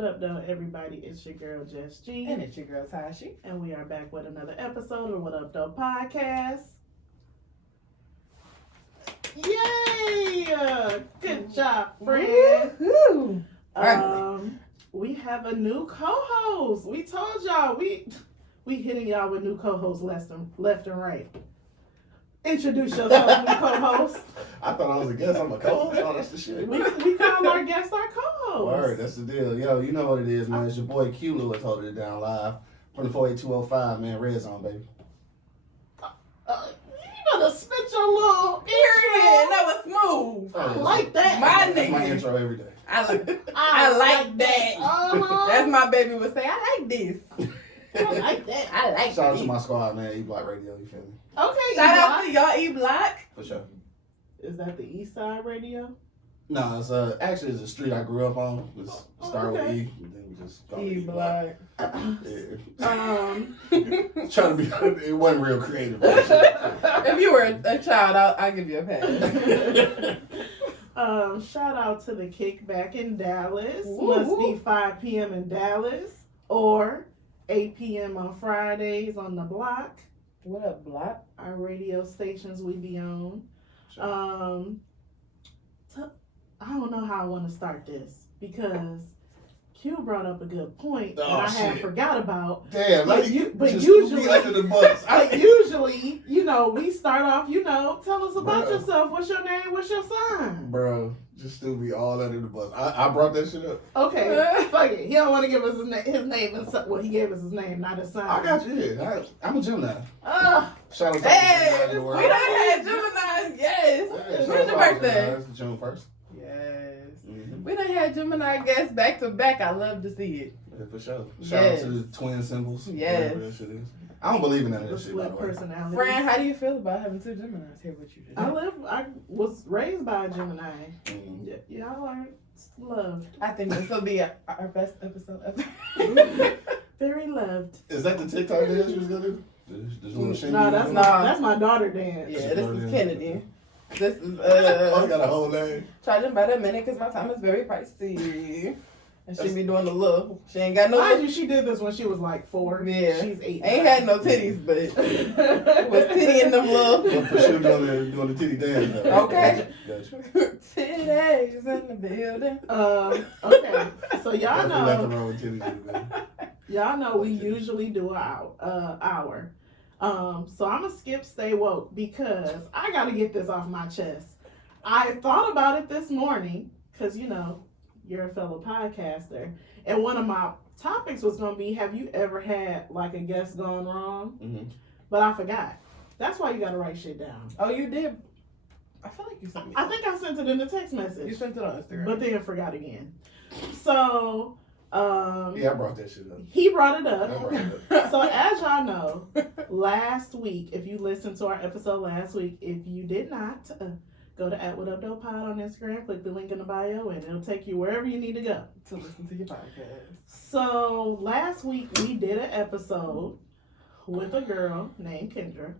What up, though, everybody? It's your girl, Jess G. And it's your girl, Tashi. And we are back with another episode of What Up, Doe podcast. Yay! Good job, friend. Woo-hoo. We have a new co-host. We told y'all, we hitting y'all with new co-hosts left and right. Introduce yourself, new co-host. I thought I was a guest. I'm a co-host. Oh, that's the shit. We call our guest our co-host. Word, that's the deal. Yo, you know what it is, man. It's your boy Q Lewis holding it down live from the 48205, man. Red Zone, baby. You better spit your little Period. That was smooth. I like that. That's my intro every day. I like that. Uh-huh. That's my baby would say. I like this. I like that. I like Shout out this. to my squad, man. E-Block Radio, you feel me? Okay, Shout out E-Block. to y'all E-Block. For sure. Is that the East Side Radio? No, it's actually it's a street I grew up on. It's start with okay. E, and then we just call it E-Block. Yeah. Trying to be, it wasn't real creative. If you were a child, I'll give you a pass. Shout out to the Kickback in Dallas. Woo, Must woo. be 5 p.m. in Dallas or 8 p.m. on Fridays on the block. What up, Block? Our radio stations we be on. Sure. I don't know how I want to start this because Q brought up a good point that Oh, I had shit. forgot about. Damn, But like, you- but just usually- be under the bus. Like usually, we start off, tell us about Bro. yourself. What's your name? What's your sign? Bro, just still be all under the bus. I brought that shit up. Okay, fuck it. He don't want to give us his name and well, he gave us his name, not his sign. I got you here. I'm a Gemini. Shout out to Hey, Gemini in the we world. done had Gemini. Yes. Yeah, When's shout your out to birthday? Gemini. It's June 1st. Yes. Mm-hmm. We done had Gemini guests back to back. I love to see it. Yeah, for sure. Shout Yes. out to the twin symbols. Yes. Whatever that shit is. I don't believe in that The shit, by the split way. personality. Fran, how do you feel about having two Geminis here with you today? I was raised by a Gemini. Mm. Y'all are loved. I think this will be our best episode ever. Very loved. Is that the TikTok dance you was gonna do? This little shimmy? No, that's No. that's my daughter dance. Yeah, this is Kennedy. This is Oh, I got a whole name. charging by the minute because my time is very pricey. And she be doing the look. She ain't got no. Mind you, she did this when she was like 4. Yeah. She's 8. Ain't had no titties, but was titty in them But little for sure doing the titty dance. Though. Okay. Gotcha. titties in the building. Okay. So y'all Definitely nothing know, wrong with titties in the building. we usually do an hour. So I'm gonna skip Stay Woke because I gotta get this off my chest. I thought about it this morning because you're a fellow podcaster, and one of my topics was gonna be, have you ever had like a guest gone wrong? Mm-hmm. But I forgot. That's why you gotta write shit down. Oh, you did? I feel like you sent me. I think I sent it in the text message. You sent it on Instagram. But then forgot again. So, Yeah, I brought that shit up. he brought it I up. brought it up. So as y'all know, last week, if you listened to our episode last week, if you did not, go to @WhatUpDoePod on Instagram, click the link in the bio, and it'll take you wherever you need to go. to listen to your podcast. So last week we did an episode with a girl named Kyndra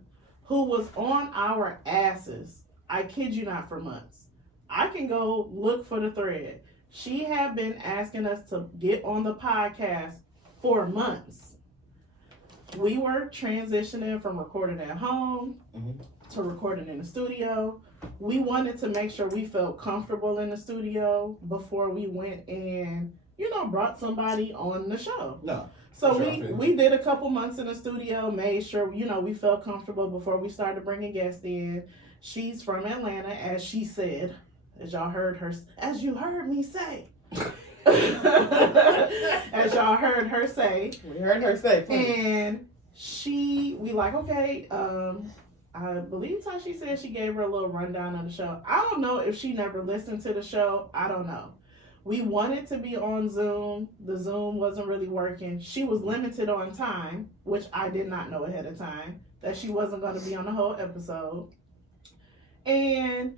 who was on our asses. I kid you not, for months. I can go look for the thread. She had been asking us to get on the podcast for months. We were transitioning from recording at home to recording in the studio. We wanted to make sure we felt comfortable in the studio before we went and, brought somebody on the show. No. So For sure. we did a couple months in the studio, made sure, we felt comfortable before we started bringing guests in. She's from Atlanta, as she said, as you heard me say. As y'all heard her say. We heard her say. And we like, okay, I believe Tashi said she gave her a little rundown of the show. I don't know if she never listened to the show. I don't know. We wanted to be on Zoom. The Zoom wasn't really working. She was limited on time, which I did not know ahead of time, that she wasn't going to be on the whole episode. And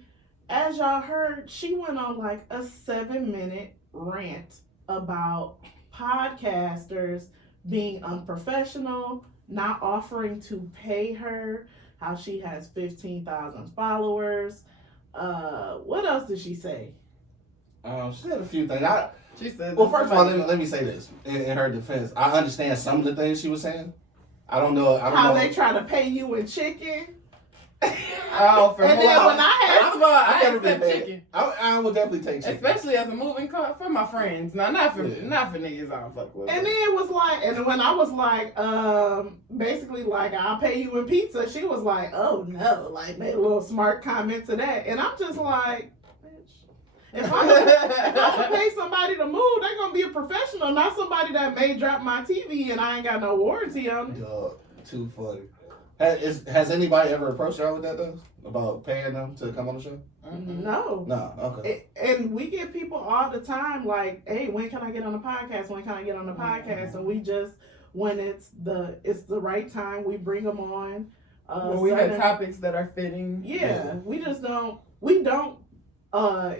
as y'all heard, she went on like a 7-minute rant about podcasters being unprofessional, not offering to pay her, how she has 15,000 followers. What else did she say? She said a few things. She said. Well, first of all, let me say this in her defense. I understand some of the things she was saying. I don't know how they try to pay you in chicken. Oh, for and more. then when I First of all, I never been accept paid. chicken. I would definitely take chicken. Especially as a moving car for my friends. No, not for niggas I don't fuck with. And then it was like, and when I was like, basically like, I'll pay you in pizza, she was like, oh no, like made a little smart comment to that. And I'm just like, bitch, if I'm gonna pay somebody to move, they're gonna be a professional, not somebody that may drop my TV and I ain't got no warranty on it. Dog, too funny. Has anybody ever approached y'all with that though? About paying them to come on the show? No. No, okay. And we get people all the time like, hey, when can I get on the podcast? When can I get on the podcast? And we just, when it's the right time, we bring them on. When we have topics that are fitting. Yeah, we don't,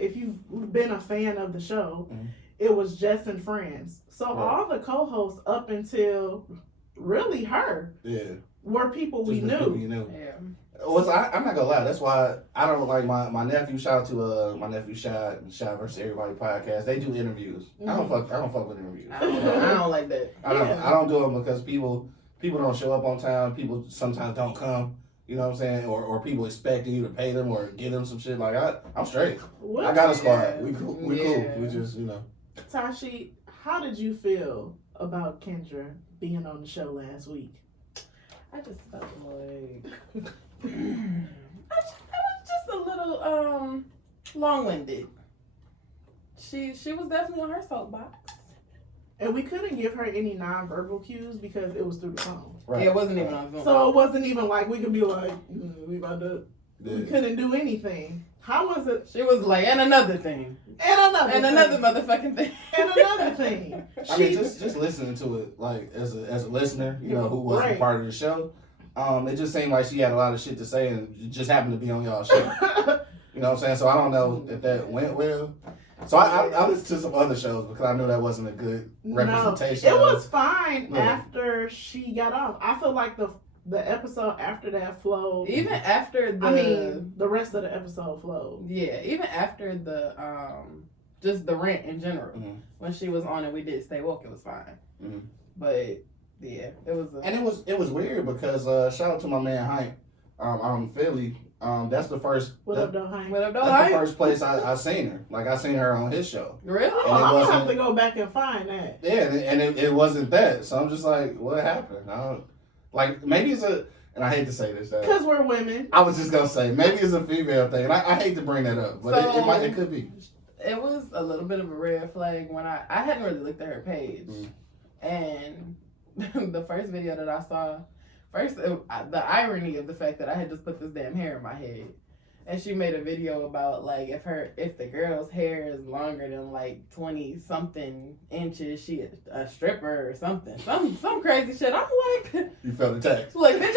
if you've been a fan of the show, it was Jess and Friends. So all the co-hosts up until really her were people we knew. Yeah. Well, I'm not gonna lie. That's why I don't like my nephew. Shout out to my nephew Shad versus Everybody podcast. They do interviews. I don't fuck with interviews. I don't like that. I don't do them because people don't show up on time. People sometimes don't come. You know what I'm saying? Or people expecting you to pay them or give them some shit. Like I'm straight. I got a squad. We cool. We just Tashi, how did you feel about Kyndra being on the show last week? I just felt like I was just a little long-winded. She was definitely on her soapbox. And we couldn't give her any non-verbal cues because it was through the phone. Right. Yeah, it wasn't even on Zoom. So it wasn't even like we could be like, we about to. Yeah. We couldn't do anything. How was it? She was like, and another thing. And another motherfucking thing. And another thing. I mean, just listening to it, like as a listener, you know, who wasn't part of the show, it just seemed like she had a lot of shit to say, and it just happened to be on y'all's show. You know what I'm saying? So I don't know if that went well. So I listened to some other shows because I knew that wasn't a good representation. No, it was fine after she got off. I feel like the episode after that flowed. Even after the rest of the episode flowed. Yeah, even after the just the rant in general. Mm-hmm. When she was on and we did Stay Woke, it was fine. Mm-hmm. But yeah, it was. And it was weird because shout out to my man Hank out in Philly. That's the first. That's the first place I seen her. Like I seen her on his show. Really? Oh, I'm gonna have to go back and find that. Yeah, and it wasn't that. So I'm just like, what happened? I don't. Like, maybe it's and I hate to say this. Because we're women. I was just going to say, maybe it's a female thing. And I hate to bring that up, but so, it could be. It was a little bit of a red flag when I hadn't really looked at her page. And the first video that I saw, the irony of the fact that I had just put this damn hair in my head. And she made a video about like if the girl's hair is longer than like 20 something inches, she a stripper or something. Some crazy shit. I'm like, you felt attacked. Like, bitch,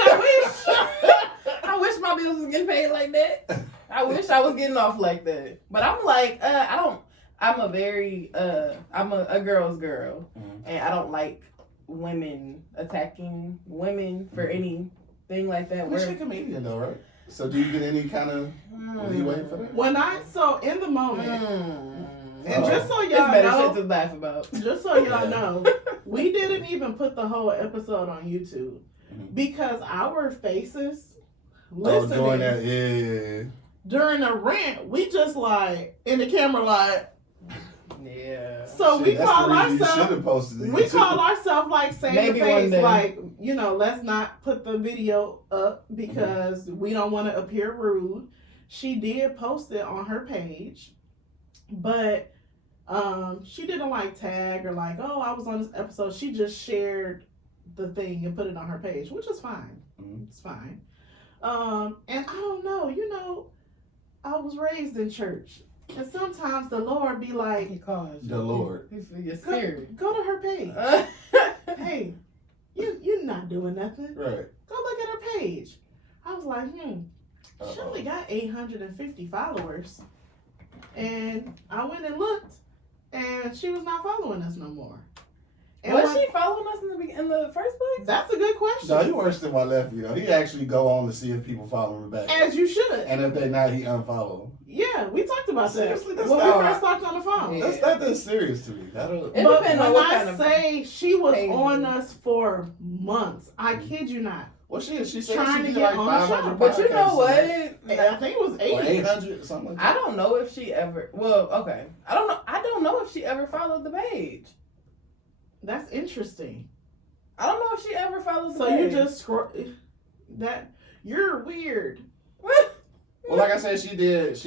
I wish my bills was getting paid like that. I wish I was getting off like that. But I'm like, I'm a very I'm a girl's girl, and I don't like women attacking women for anything like that. You're a comedian though, right? So do you get any kind of leeway for that? In the moment, and just so y'all know, shit to laugh about. Just so y'all know, we didn't even put the whole episode on YouTube because our faces listening during the rant, we just like in the camera like. Yeah. So we call ourselves like saying the face like, you know, let's not put the video up because we don't want to appear rude. She did post it on her page, but she didn't like tag or like, oh, I was on this episode. She just shared the thing and put it on her page, which is fine. It's fine. And I don't know, you know, I was raised in church. And sometimes the Lord be like, He calls you. The Lord. He's for your spirit. Go to her page. Hey, you're not doing nothing. Right. Go look at her page. I was like, she only got 850 followers. And I went and looked, and she was not following us no more. And was she following us in the first place? That's a good question. No, he worse than my nephew, though. He actually go on to see if people follow him back. As you should. And if they not, he unfollow them. Yeah, we talked about Seriously, that that's when not we first talked on the phone. Yeah. That's not that serious to me. I don't. It But depends when on what I kind of say she was page. on us for months, I kid you not. Well, she said Trying she to did get like on the 500 show. But you know what? I think it was Or 8. 800, something like that. I don't know if she ever. Well, okay. I don't know if she ever followed the page. That's interesting. I don't know if she ever followed the So page. you just scroll that. You're weird. Well, like I said, she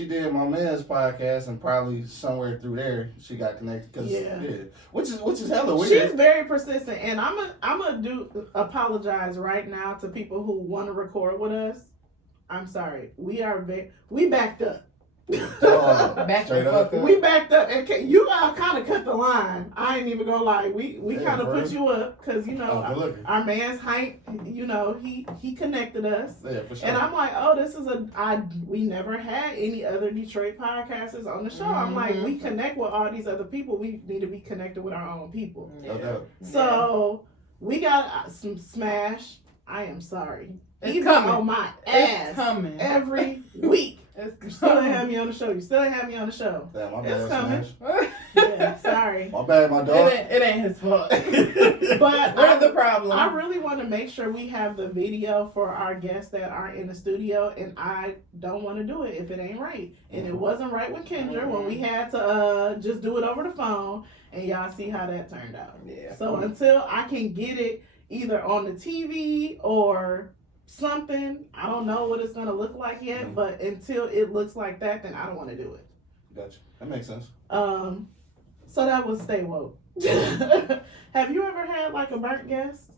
did my man's podcast, and probably somewhere through there she got connected. Cause, Yeah. which is hella weird. She's very persistent, and I'm gonna apologize right now to people who want to record with us. I'm sorry. We backed up. Back Straight the up. fuck up. We backed up, and you kind of cut the line. I ain't even gonna lie. We Yeah, kind of for put real. you up because you know Oh, good looking. our man's height. You know he connected us, Yeah, for sure. and I'm like, oh, this is we never had any other Detroit podcasters on the show. I'm like, we connect with all these other people. We need to be connected with our own people. No doubt. So we got some smash. I am sorry. It's He's coming. on my It's ass coming. every week. It's You still ain't coming. have me on the show. You still ain't have me on the show. Damn, my It's bad, coming. Smash. Yeah, sorry. My bad, my dog. It ain't his fault. But We're the problem. I really want to make sure we have the video for our guests that are in the studio, and I don't want to do it if it ain't right. And it wasn't right with Kyndra when we had to just do it over the phone, and y'all see how that turned out. Yeah. So until I can get it either on the TV or something, I don't know what it's gonna look like yet. But until it looks like that, then I don't want to do it. Gotcha. That makes sense. So that was Stay Woke. Have you ever had like a burnt guest?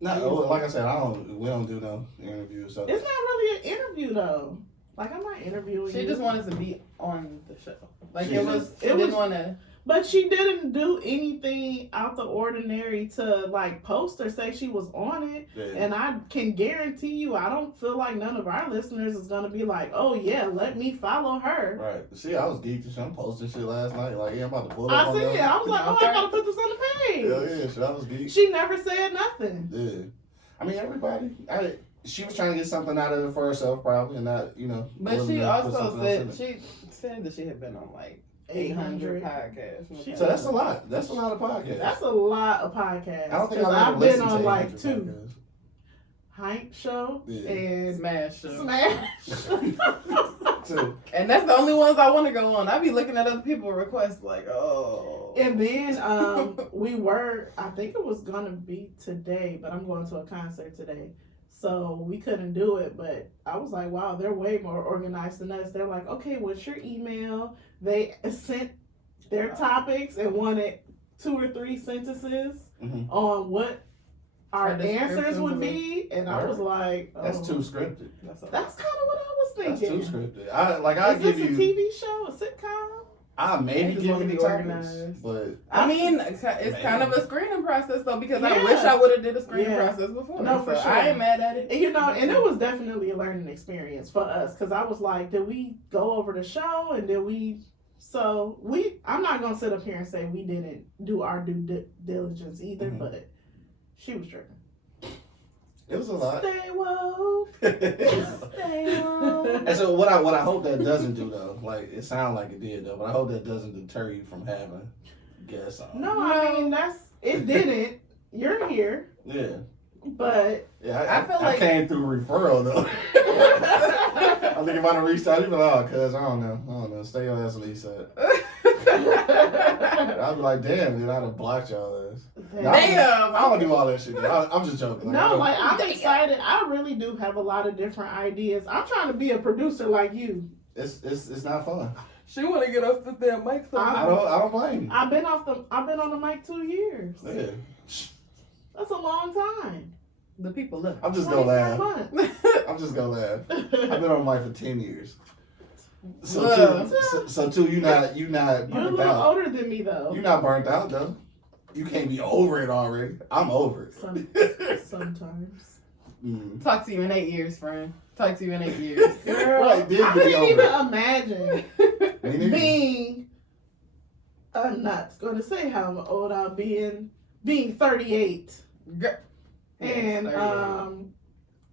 No, like I said, we don't do no interviews. So It's not really an interview though. Like I'm not interviewing She you. just wanted to be on the show. Like She it just- didn't want to. But she didn't do anything out the ordinary to like post or say she was on it. yeah. And I can guarantee you, I don't feel like none of our listeners is gonna be like, oh yeah, let me follow her. Right. See, I was geeked and shit. I'm posting shit last night. Like, yeah, I'm about to pull up I on see it. y'all. I was like, oh, I gotta put this on the page. Hell yeah, shit. I was geeked. She never said nothing. Yeah. I mean, everybody. She was trying to get something out of it for herself, probably, and not, But willing she to put also something else said in it. she said that she had been on like 800 podcasts. So that's a lot. That's a lot of podcasts. That's a lot of podcasts. I don't think 'Cause I've ever I've been listened on to like 800 2. podcasts. Hype show Yeah. and Smash show. Smash. Too. And that's the only ones I want to go on. I be looking at other people's requests like, oh. And then I think it was gonna be today, but I'm going to a concert today. So we couldn't do it, but I was like, wow, they're way more organized than us. They're like, okay, what's your email? They sent their topics and wanted 2 or 3 sentences Mhm. on what our A description answers would of be. And I was like, oh, That's too scripted. That's kind of what I was That's thinking. too scripted. I Is give this a you. TV show, a sitcom? I maybe They just give wanna you be the topics, organized. but I mean, it's kind of a screening process though, because I Yeah. wish I would have did a screening Yeah. process before. No, for So sure. I ain't mad at it. And it was definitely a learning experience for us because I was like, did we go over the show and did we? So I'm not gonna sit up here and say we didn't do our due diligence either, Mhm. but she was tripping. it was a lot. Stay woke. Stay on. And so what I hope that doesn't do though, like it sounded like it did though, but I hope that doesn't deter you from having guests on. No, I mean it didn't. You're here, Yeah. but Yeah, I feel I like- came through referral though. I think if I'd have reached out, you'd be like, oh, cuz I don't know. Stay your ass, Lee said. I'd be like, damn, dude, I'd have blocked y'all ass. No, Damn. I don't do all that shit. Dude. I'm just joking. no, like I'm Damn. excited. I really do have a lot of different ideas. I'm trying to be a producer like you. it's not fun. She want to get off the damn mic. So I don't blame you. I've been on the mic 2 years. Yeah. That's a long time. The people look. I'm just gonna 24 laugh. months. I'm just gonna laugh. I've been on mic for 10 years. So Look. two, you not You're a burnt little out. older than me though. You're not burnt out though. You can't be over it already. I'm over it. Sometimes. Mm. Talk to you in 8 years, friend. Talk to you in 8 years. Girl, Right, did I be couldn't over even it. imagine Me neither. being. I'm not gonna say how old I'll be in being 38. Girl. And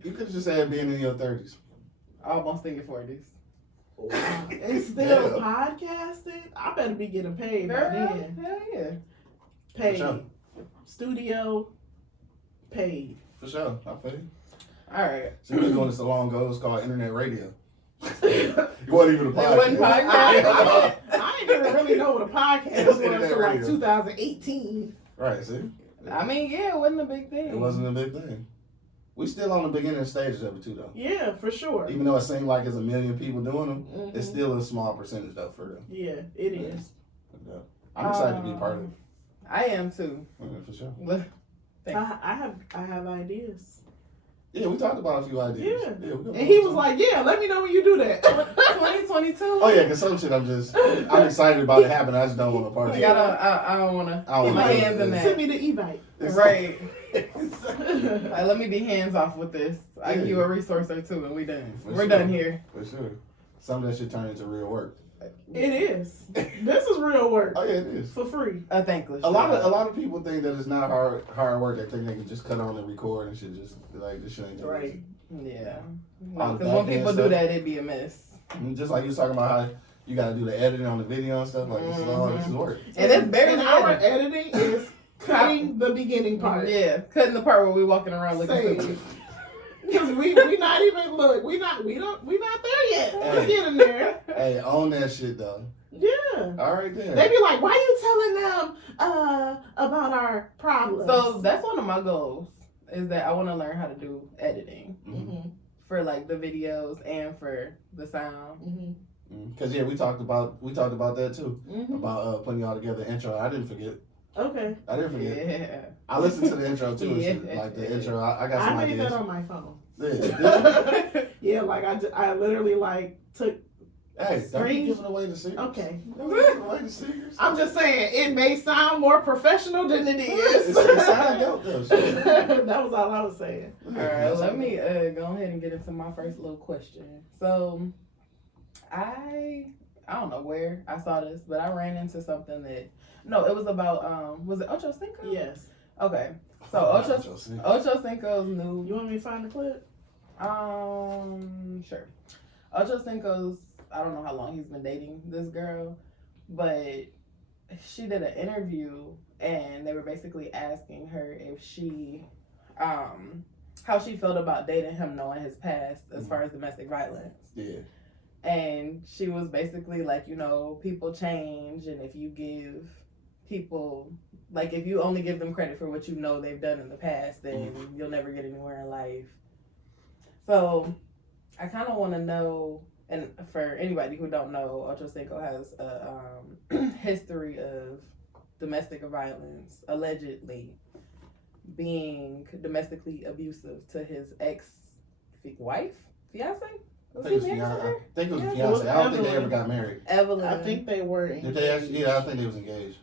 You could have just said being in your 30s. Almost in your 40s. and still podcasting. I better be getting paid by Girl, then. hell yeah. Paid. sure. Studio paid. For sure. I feel you. All right. So we've been doing this so long ago. It was called internet radio. It wasn't even a podcast. It wasn't podcast. I didn't even really know what a podcast was until like 2018. Right, see? I mean, yeah, it wasn't a big thing. It wasn't a big thing. We still on the beginning stages of it too, though. Yeah, for sure. Even though it seemed like it's a million people doing them, Mhm. it's still a small percentage, though, for real. Yeah, it is. Yeah. I'm excited to be part of it. I am too. Yeah, for sure. I have ideas. Yeah, we talked about a few ideas. Yeah. We And he was like, "Yeah, let me know when you do that." 2022. Oh yeah, because some shit I'm excited about it happening. I just don't want to I participate. don't want to I get don't my wanna do hands in Send that. me the e-bike. Right. Like, let me be hands off with this. I give you a resource or two and we done. For We're sure. done here. For sure. Some of that shit turned into real work. It is. This is real work Oh yeah, it is. for free. A thankless. A lot of people think that it's not hard work. They think they can just cut on and record and shit. Just like this shit ain't that Right. easy. Yeah. All the Because when back end people do stuff. that, it'd be a mess. And just like you was talking about how you got to do the editing on the video and stuff. Like this is work. And it's barely And our edited. editing is cutting the beginning part. Yeah, cutting the part where we walking around looking Same. stupid. Because we not even look. We not there yet. We're Hey. getting there. Hey, own that shit though. Yeah. All right then. They be like, "Why you telling them about our problems?" So that's one of my goals. Is that I want to learn how to do editing Mhm. for like the videos and for the sound. Mhm. Because yeah, we talked about that too. Mhm. About putting y'all together intro. I didn't forget. Okay. I didn't forget. Yeah. I listened to the intro too. and shit. Yeah. Like the intro. I got some I made ideas. that on my phone. Yeah. Yeah, like I literally like took. Hey, don't be Screen- giving away the secrets. Okay. Don't be giving away the secrets. I'm just saying it may sound more professional than it is. It sound dope though. Shit. That was all I was saying. All right, let me go ahead and get into my first little question. So, I don't know where I saw this, but I ran into something that it was about was it Ocho Cinco? Yes. Okay, so Ocho Cinco's new. You want me to find the clip? Sure. Ocho Cinco's, I don't know how long he's been dating this girl, but she did an interview and they were basically asking her if she, how she felt about dating him knowing his past as far as domestic violence. Yeah. And she was basically like, people change, and if you give people, like, if you only give them credit for what you know they've done in the past, then you'll never get anywhere in life. So I kind of want to know, and for anybody who don't know, Ocho Cinco has a history of domestic violence, allegedly being domestically abusive to his ex-wife, fiance? I think it was fiance. I don't think they ever got married. Evelyn. I think they were. Did they actually? Yeah, I think they was engaged.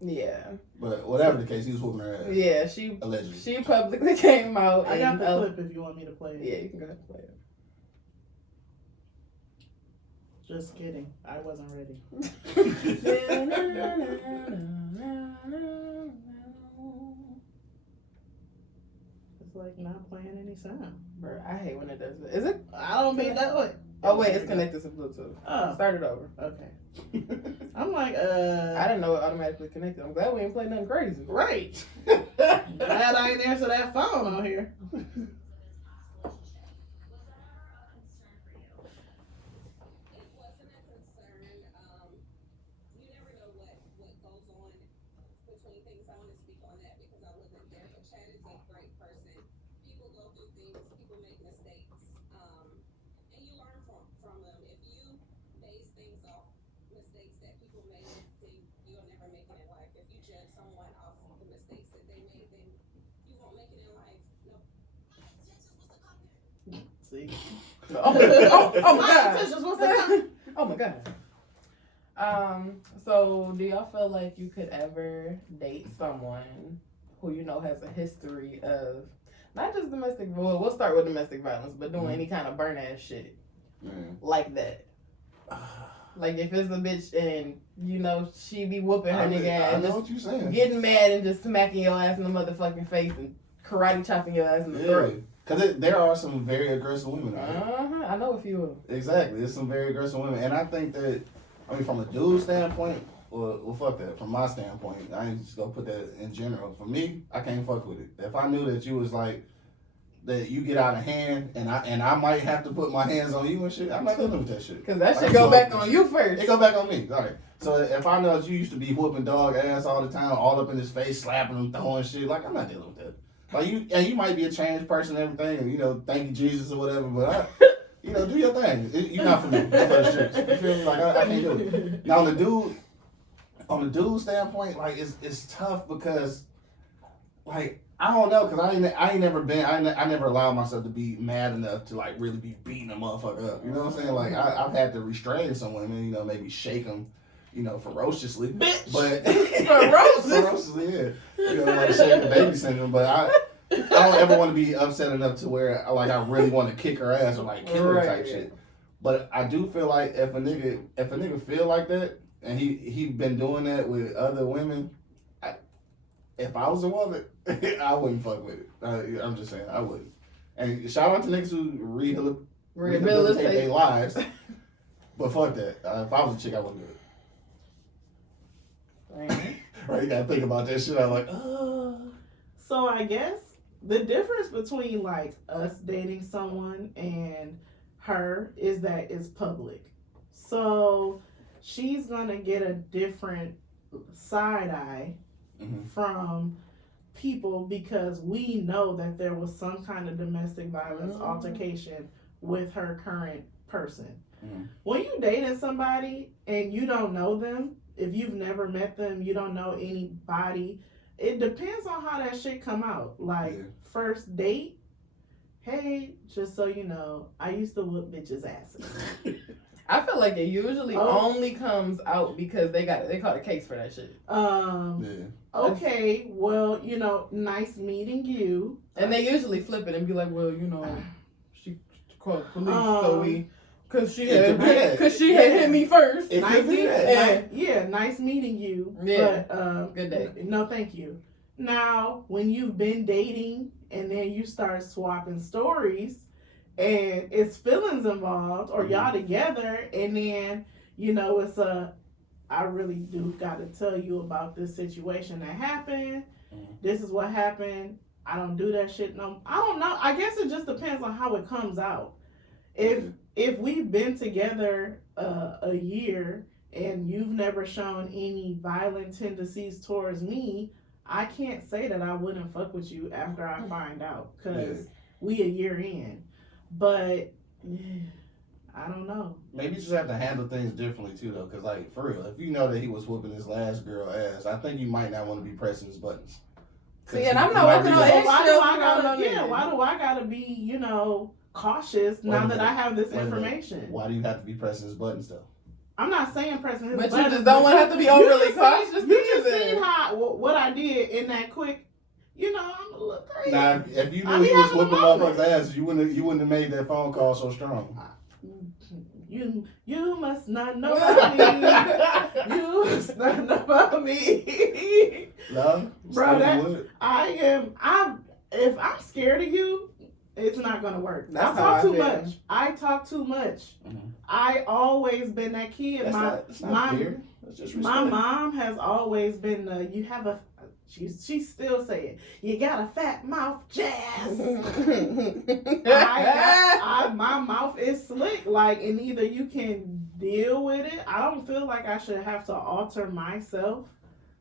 Yeah. But whatever the case, he was whooping her ass. Yeah, she Allegedly. She publicly came out. I got and, the clip if you want me to play it. Yeah, you can go ahead and play it. Just kidding. I wasn't ready. It's like not playing any sound. Bro, I hate when it does it. Is it? I don't mean that way. Oh wait, it's connected to Bluetooth. Oh, Start it over. okay. I'm like, I didn't know it automatically connected. I'm glad we ain't playing nothing crazy. right. Glad I ain't answer that phone on here. See? Oh my My god. intentions was to Oh my god. So do y'all feel like you could ever date someone who has a history of not just domestic, well, we'll start with domestic violence, but doing any kind of burn ass shit like that? Like if it's a bitch and you know she be whooping her nigga ass, I know what you're saying. Getting mad and just smacking your ass in the motherfucking face and karate chopping your ass in the throat. Because there are some very aggressive women out here. I know a few of them. Exactly. There's some very aggressive women. And I think that, I mean, from a dude standpoint, well, fuck that. From my standpoint, I ain't just gonna put that in general. For me, I can't fuck with it. If I knew that you was like, that you get out of hand and I might have to put my hands on you and shit, I'm not dealing with that shit. Because that shit go back on you first. It go back on me. All right. So if I know that you used to be whooping dog ass all the time, all up in his face, slapping him, throwing shit, like, I'm not dealing with that. Like you might be a changed person and everything, and you know, thank you Jesus or whatever, but you know, do your thing. You're not for me. For the shit. You feel me? Like I can't do it. Now on the dude standpoint, like it's tough because, like, I don't know, cause I ain't never been, I never allowed myself to be mad enough to like really be beating a motherfucker up. You know what I'm saying? Like I've had to restrain some women, you know, maybe shake them, you know, ferociously. Bitch. But ferociously, yeah. You know, like shaking the baby syndrome. But I don't ever want to be upset enough to where like I really want to kick her ass or like kill her type shit. But I do feel like if a nigga feel like that and he been doing that with other women, if I was a woman, I wouldn't fuck with it. I'm just saying, I wouldn't. And shout out to niggas who rehabilitate their lives. But fuck that. If I was a chick, I wouldn't do it. Right? You gotta think about that shit. I'm like, So I guess the difference between like us dating someone and her is that it's public. So she's gonna get a different side eye from people because we know that there was some kind of domestic violence altercation with her current person. When you dating somebody and you don't know them, if you've never met them, you don't know anybody, it depends on how that shit come out. Like first date, hey, just so you know, I used to whoop bitches' asses. I feel like it usually only comes out because they caught a case for that shit. Okay, well, you know, nice meeting you. And they usually flip it and be like, well, you know, she called police, so we, cause she had hit me first. Nice meeting you. Yeah, but, good day. No, thank you. Now, when you've been dating and then you start swapping stories, and it's feelings involved, or y'all together, and then, you know, it's I really do got to tell you about this situation that happened. This is what happened. I don't do that shit no. I don't know. I guess it just depends on how it comes out. If we've been together a year and you've never shown any violent tendencies towards me, I can't say that I wouldn't fuck with you after I find out, because we a year in. But I don't know. Maybe you just have to handle things differently too, though. Cause like for real, if you know that he was whooping his last girl ass, I think you might not want to be pressing his buttons. See, and I'm not walking on eggshells. Why do I gotta be, you know, cautious now that I have this information? Why do you have to be pressing his buttons though? I'm not saying pressing his buttons. But you just don't want to have to be overly cautious. You just seen what I did in that quick. You know, I'm a little crazy. Now, if you knew he was whooping motherfuckers' ass, you wouldn't have made that phone call so strong. You must not know about me. You must not know about me. Love, bro, if I'm scared of you, it's not gonna work. I talk too much. I always been that kid. That's not fear. That's just respect. My mom has always been she still say it. You got a fat mouth, Jazz. My mouth is slick. Like, and either you can deal with it. I don't feel like I should have to alter myself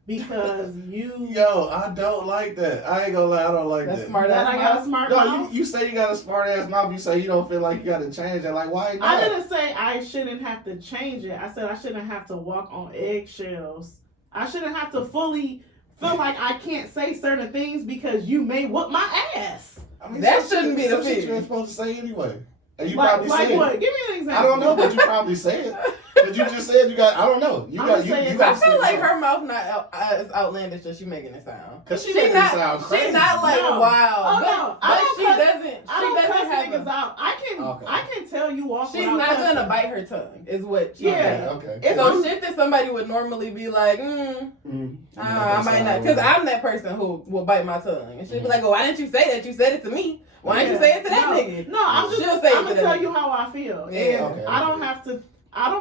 because you. Yo, I don't like that. I ain't gonna lie, I don't like that. Smart ass. I got a smart mouth. You say you got a smart ass mouth. You say you don't feel like you got to change that. Like, why? I didn't say I shouldn't have to change it. I said I shouldn't have to walk on eggshells. I shouldn't have to fully feel like I can't say certain things because you may whoop my ass. I mean, that shouldn't be the shit fear. you're supposed to say anyway. And you like probably say what? it. Give me an example. I don't know, but you probably say it. Because you just said you got. I don't know. You got. You I got. feel like her mouth not as outlandish as she making it sound. Cause she making it sound crazy. She's not like wow. Oh no, But she doesn't. I don't cuss have niggas out. I can tell you off. She's not gonna bite her tongue. Is what. She Yeah. Okay. So shit that somebody would normally be like, I might not, because I'm that person who will bite my tongue, and she'll be like, "Oh, why didn't you say that? You said it to me. Why didn't you say it to that nigga?" No, I'm gonna tell you how I feel. Yeah. And I don't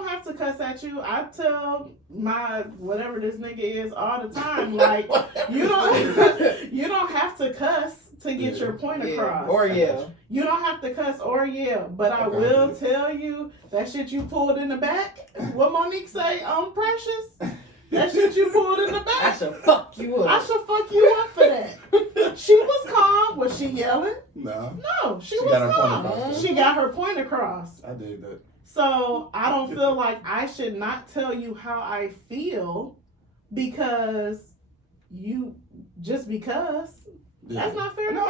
have to cuss at you. I tell my whatever this nigga is all the time. Like you don't have to cuss to get your point across. Or yell. You don't have to cuss or yell. But I will tell you that shit you pulled in the back. What Monique say? Precious. That shit you pulled in the back. I should fuck you up. I should fuck you up for that. She was calm. Was she yelling? No. No, she was calm. She got her point across. I did that. So I don't feel like I should not tell you how I feel because just because. Yeah. That's not fair to me.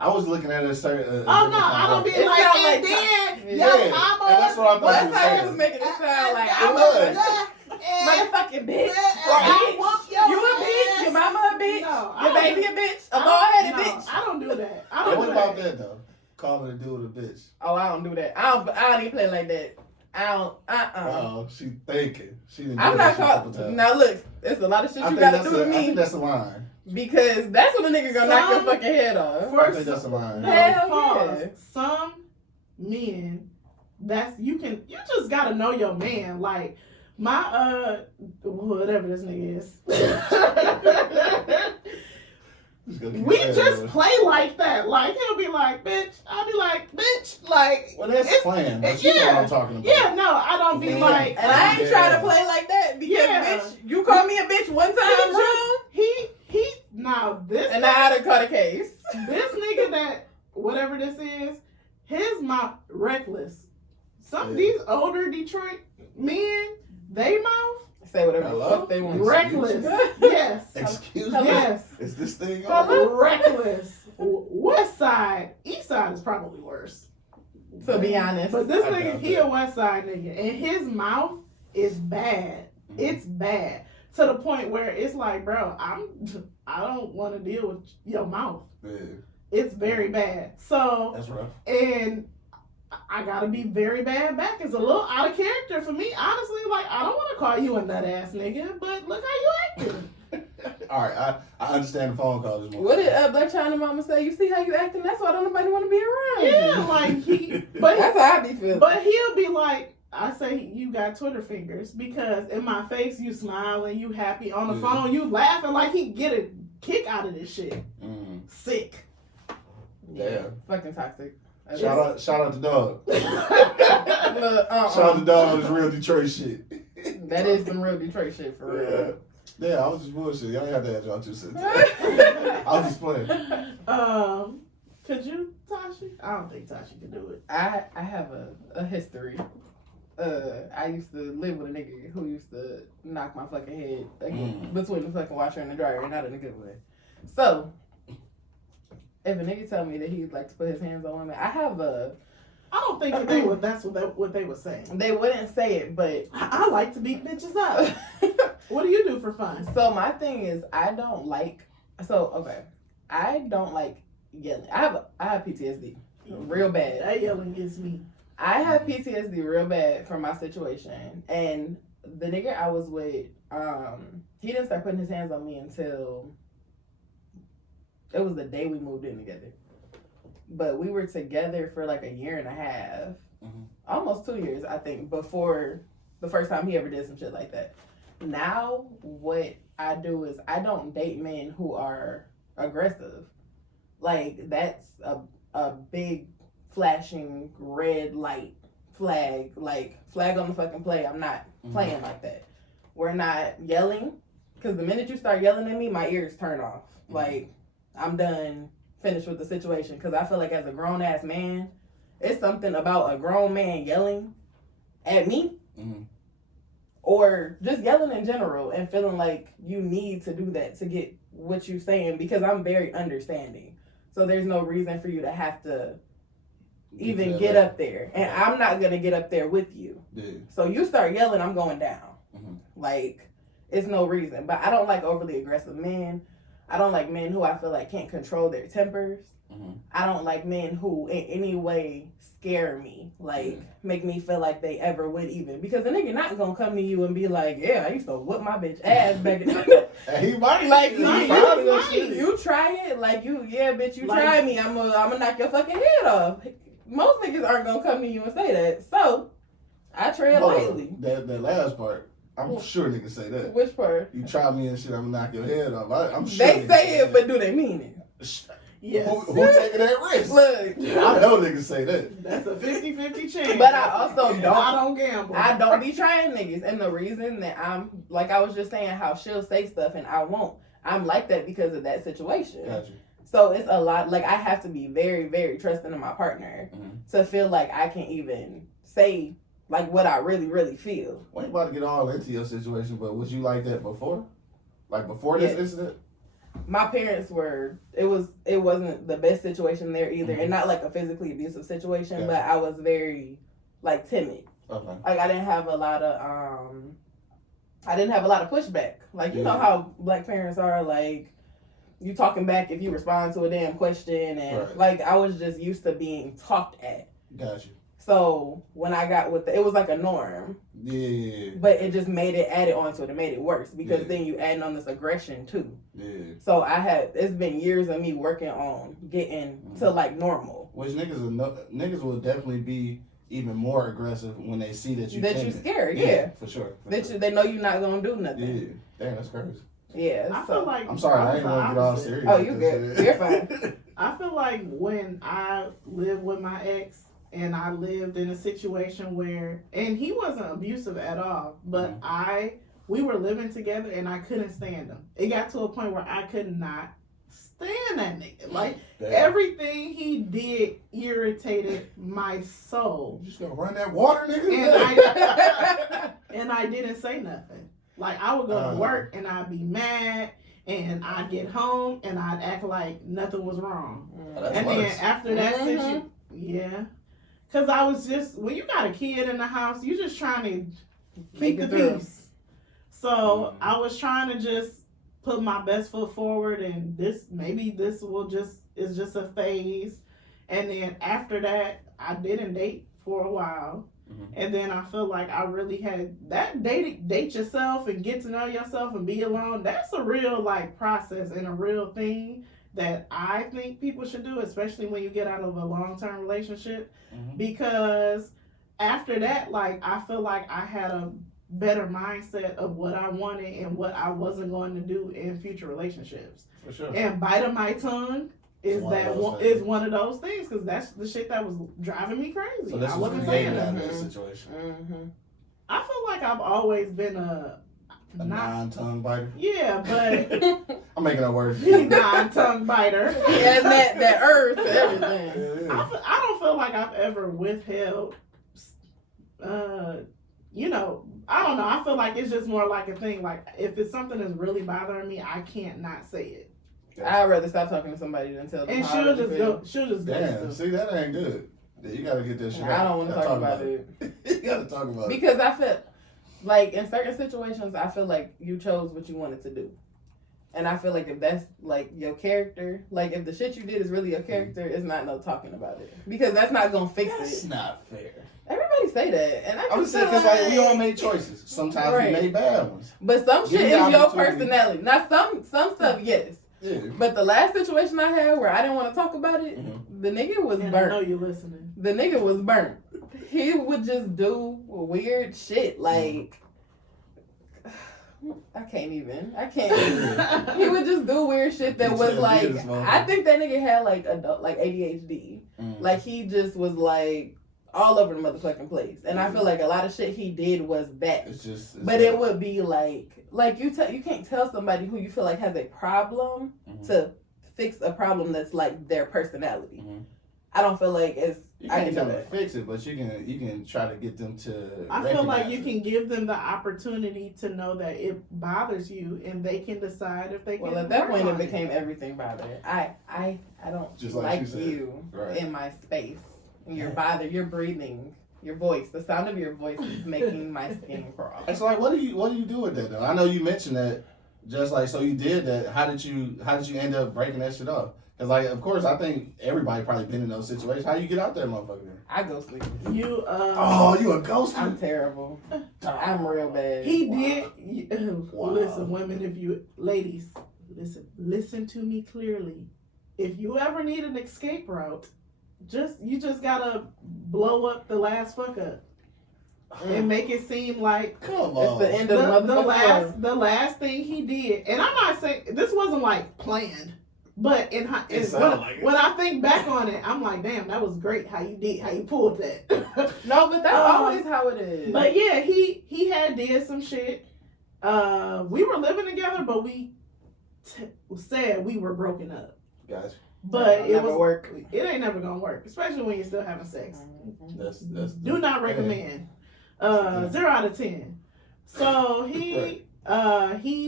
I was looking at a certain. Oh no, I don't be like, and then your mama. And that's what I thought. That's how he was making it sound like I was. Motherfucking bitch. You a bitch. Your mama a bitch. No, your baby a bitch. A bald-headed bitch. I don't do that. What about that though? Calling a dude a bitch. Oh, I don't do that. I don't even play like that. I don't. Oh, she thinking. She didn't. I'm not calling. Now look, there's a lot of shit you gotta do to me. I think that's a line. Because that's when a nigga gonna knock your fucking head off. I think that's a line. Hell yeah. Some men, you just gotta know your man. Like my whatever this nigga is. We just play like that. Like he'll be like, bitch. I'll be like, bitch. Like, well, that's playing. But you know what I'm talking about. Yeah, no, I don't be like. And I ain't trying to play like that because bitch, you call me a bitch one time wrong. Now this. And now I done caught a case. This nigga that whatever this is, his mouth reckless. These older Detroit men, they mouth. Say whatever the fuck they want. Reckless. Yes. Excuse me. Yes. Is this thing on? Reckless. West side. East side is probably worse. To be honest. But this nigga, he a West side nigga. And his mouth is bad. It's bad. To the point where it's like, bro, I don't want to deal with your mouth. Yeah. It's very bad. So that's rough. And I gotta be very bad back. It's a little out of character for me. Honestly, like, I don't want to call you a nut ass nigga, but look how you acting. All right, I understand the phone call this morning. What did Black China Mama say? You see how you acting? That's why don't nobody want to be around. Yeah, like that's how I be feeling. But he'll be like, I say you got Twitter fingers because in my face you smiling, you happy. On the phone you laughing like he get a kick out of this shit. Sick. Yeah, fucking toxic. Shout out to Dog. Shout out to Dog on his real Detroit shit. That is some real Detroit shit for real. Yeah, I was just bullshit. Y'all ain't have to add y'all 2 cents. I was just playing. Could you, Tashi? I don't think Tashi could do it. I have a history. I used to live with a nigga who used to knock my fucking head between the fucking washer and the dryer, not in a good way. So, if a nigga tell me that he'd like to put his hands on women, I don't think that's what they were saying. They wouldn't say it, but I like to beat bitches up. What do you do for fun? So my thing is, I don't like yelling. I have PTSD real bad. That yelling gets me. I have PTSD real bad from my situation, and the nigga I was with, he didn't start putting his hands on me until it was the day we moved in together. But we were together for like a year and a half, almost 2 years, I think, before the first time he ever did some shit like that. Now, what I do is I don't date men who are aggressive. Like, that's a big flashing red light flag. Like, flag on the fucking play. I'm not playing like that. We're not yelling, because the minute you start yelling at me, my ears turn off. Like, I'm done, finished with the situation. Because I feel like as a grown-ass man, it's something about a grown man yelling at me. Or just yelling in general and feeling like you need to do that to get what you're saying, because I'm very understanding. So there's no reason for you to have to even get up there, and I'm not gonna get up there with you. Yeah. So you start yelling, I'm going down. Mm-hmm. Like, it's no reason. But I don't like overly aggressive men. I don't like men who I feel like can't control their tempers. Mm-hmm. I don't like men who in any way scare me, like make me feel like they ever would even. Because the nigga not gonna come to you and be like, yeah, I used to whip my bitch ass back in He might. like you you try it, like bitch, you like, try me, I'm gonna knock your fucking head off. Most niggas aren't gonna come to you and say that. So I tread lightly. That last part, I'm sure niggas say that. Which part? You try me and shit, I'm gonna knock your head off. I'm sure They say it, but do they mean it? Yes. Who taking that risk? Look, I know niggas say that. That's a 50-50 chance. but I also don't. I don't gamble. I don't be trying niggas, and the reason that I'm like I was just saying how she'll say stuff and I won't. I'm like that because of that situation. Gotcha. So it's a lot. Like I have to be very, very trusting of my partner to feel like I can even say like what I really, really feel. We ain't about to get all into your situation, but was you like that before? Like before this incident? My parents were. It wasn't the best situation there either, and not like a physically abusive situation, but I was very like timid. Okay. Like I didn't have a lot of pushback. Like you know how black parents are, like you talking back if you respond to a damn question, and like I was just used to being talked at. Gotcha. So when I got with it was like a norm. Yeah. But it just made it added onto it. It made it worse because then you adding on this aggression too. Yeah. So it's been years of me working on getting to like normal. Which niggas will definitely be even more aggressive when they see that you scared. Yeah. For sure. They know you're not gonna do nothing. Yeah. Damn, that's crazy. Yeah. I feel like I'm sorry, I ain't want to get all serious. Oh, you good. You're fine. I feel like when I lived with my ex and I lived in a situation where, and he wasn't abusive at all, but we were living together and I couldn't stand him. It got to a point where I could not stand that nigga. Like everything he did irritated my soul. You just gonna run that water, nigga? And I didn't say nothing. Like I would go to work and I'd be mad. And I'd get home and I'd act like nothing was wrong. And then after that situation, because I was just, when you got a kid in the house, you just trying to keep the peace. So I was trying to just put my best foot forward, and maybe this is just a phase. And then after that, I didn't date for a while. And then I feel like I really had that date yourself and get to know yourself and be alone. That's a real like process and a real thing that I think people should do, especially when you get out of a long-term relationship. Because after that, like I feel like I had a better mindset of what I wanted and what I wasn't going to do in future relationships. For sure. And biting my tongue is one of those things, because that's the shit that was driving me crazy. So this I wasn't saying that in this situation. I feel like I've always been a non-tongue biter. Yeah, but I'm making up words. Non-tongue biter. And that earth, everything. I don't feel like I've ever withheld. I don't know. I feel like it's just more like a thing. Like if it's something that's really bothering me, I can't not say it. I'd rather stop talking to somebody than tell them. And she'll just go. Damn, see, that ain't good. Yeah, you gotta get that shit out. I don't want to talk about it. You gotta talk about it. Because I feel like in certain situations, I feel like you chose what you wanted to do. And I feel like if that's like your character, like if the shit you did is really your character, it's not no talking about it. Because that's not gonna fix it. That's not fair. Everybody say that. And I'm just saying, because like, we all make choices. Sometimes we made bad ones. But some shit is your personality. Now some stuff, yes. Yeah. But the last situation I had where I didn't want to talk about it, the nigga was burnt. I know you listening. The nigga was burnt. He would just do weird shit like I can't even. He would just do weird shit that was like I think that nigga had like ADHD. Like he just was like all over the motherfucking place. And I feel like a lot of shit he did was that. It would be like you can't tell somebody who you feel like has a problem to fix a problem that's like their personality. I don't feel like it's you can't tell them to fix it, but you can try to get them to I feel like you can give them the opportunity to know that it bothers you, and they can decide if they can. Well, at that point, it became everything bothering. I don't just like you in my space. You're bothered. You're breathing. Your voice. The sound of your voice is making my skin crawl. It's like, what do you do with that though? I know you mentioned that. Just like, so you did that. How did you end up breaking that shit off? Because like, of course, I think everybody probably been in those situations. How you get out there, motherfucker? I go sleep. You Oh, you a ghost? I'm terrible. I'm real bad. He did. Wow. Listen, women, ladies, listen to me clearly. If you ever need an escape route, you just gotta blow up the last fuck up and make it seem like Come it's on. the end of the last thing he did. And I'm not saying this wasn't like planned, but when I think back on it, I'm like, damn, that was great how you pulled that. No, but that's always how it is. But yeah, he had did some shit. We were living together, but we said we were broken up. Gotcha. But it was work. It ain't never gonna work, especially when you're still having sex. That's Do not recommend. 0 out of 10. So he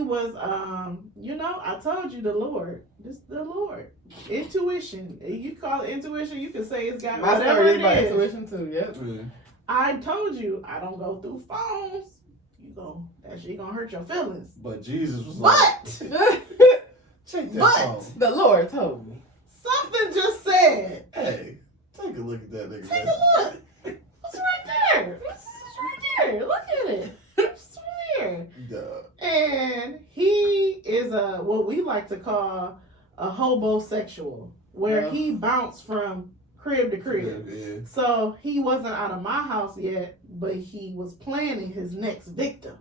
was I told you the Lord. This the Lord. Intuition. You call it intuition, you can say it's got My whatever story it is about is. intuition too, yep. Yeah. I told you I don't go through phones. That shit gonna hurt your feelings. But Jesus was like, But check that But- phone. The Lord told me. something just said, Hey, take a look at that nigga. take a look. It's right there. It's right there. Look at it. It's right there. Duh. And he is what we like to call a hobosexual, where he bounced from crib to crib. Yeah. So he wasn't out of my house yet, but he was planning his next victim.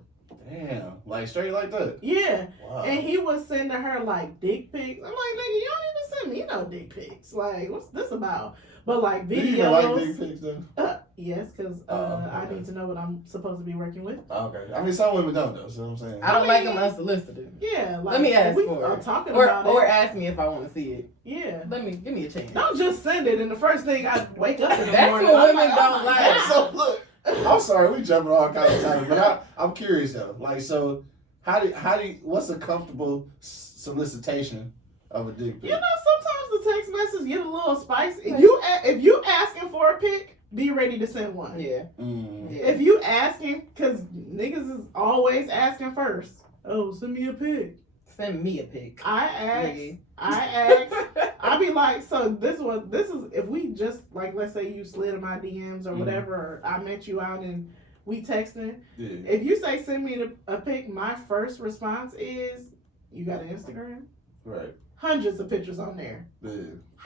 Damn. Like straight like that. Yeah. Wow. And he was sending her like dick pics. I'm like, nigga, you don't even send me no dick pics. Like, what's this about? But like Do you even like videos. dick pics though? Yes, because I need to know what I'm supposed to be working with. Okay. I mean, some women don't though. So I'm saying. I don't like them unsolicited. Yeah, like Let me ask we for are it. talking Or about it. ask me if I want to see it. Yeah. Give me a chance. Don't just send it, and the first thing I wake up in the That's morning. what I'm women like, don't oh my like. God. So look, I'm sorry, we jumping all kinds of time, but I'm curious though. Like, so how do you what's a comfortable solicitation of a dick pic? You know, sometimes the text message get a little spicy. If you asking for a pic, be ready to send one. Yeah. Yeah. If you asking, because niggas is always asking first. Oh, send me a pic. Send me a pic. I be like, so this is if we just like, let's say you slid in my DMs or whatever, or I met you out and we texting. Yeah. If you say send me a pic, my first response is, you got an Instagram? Right. Hundreds of pictures on there. Yeah.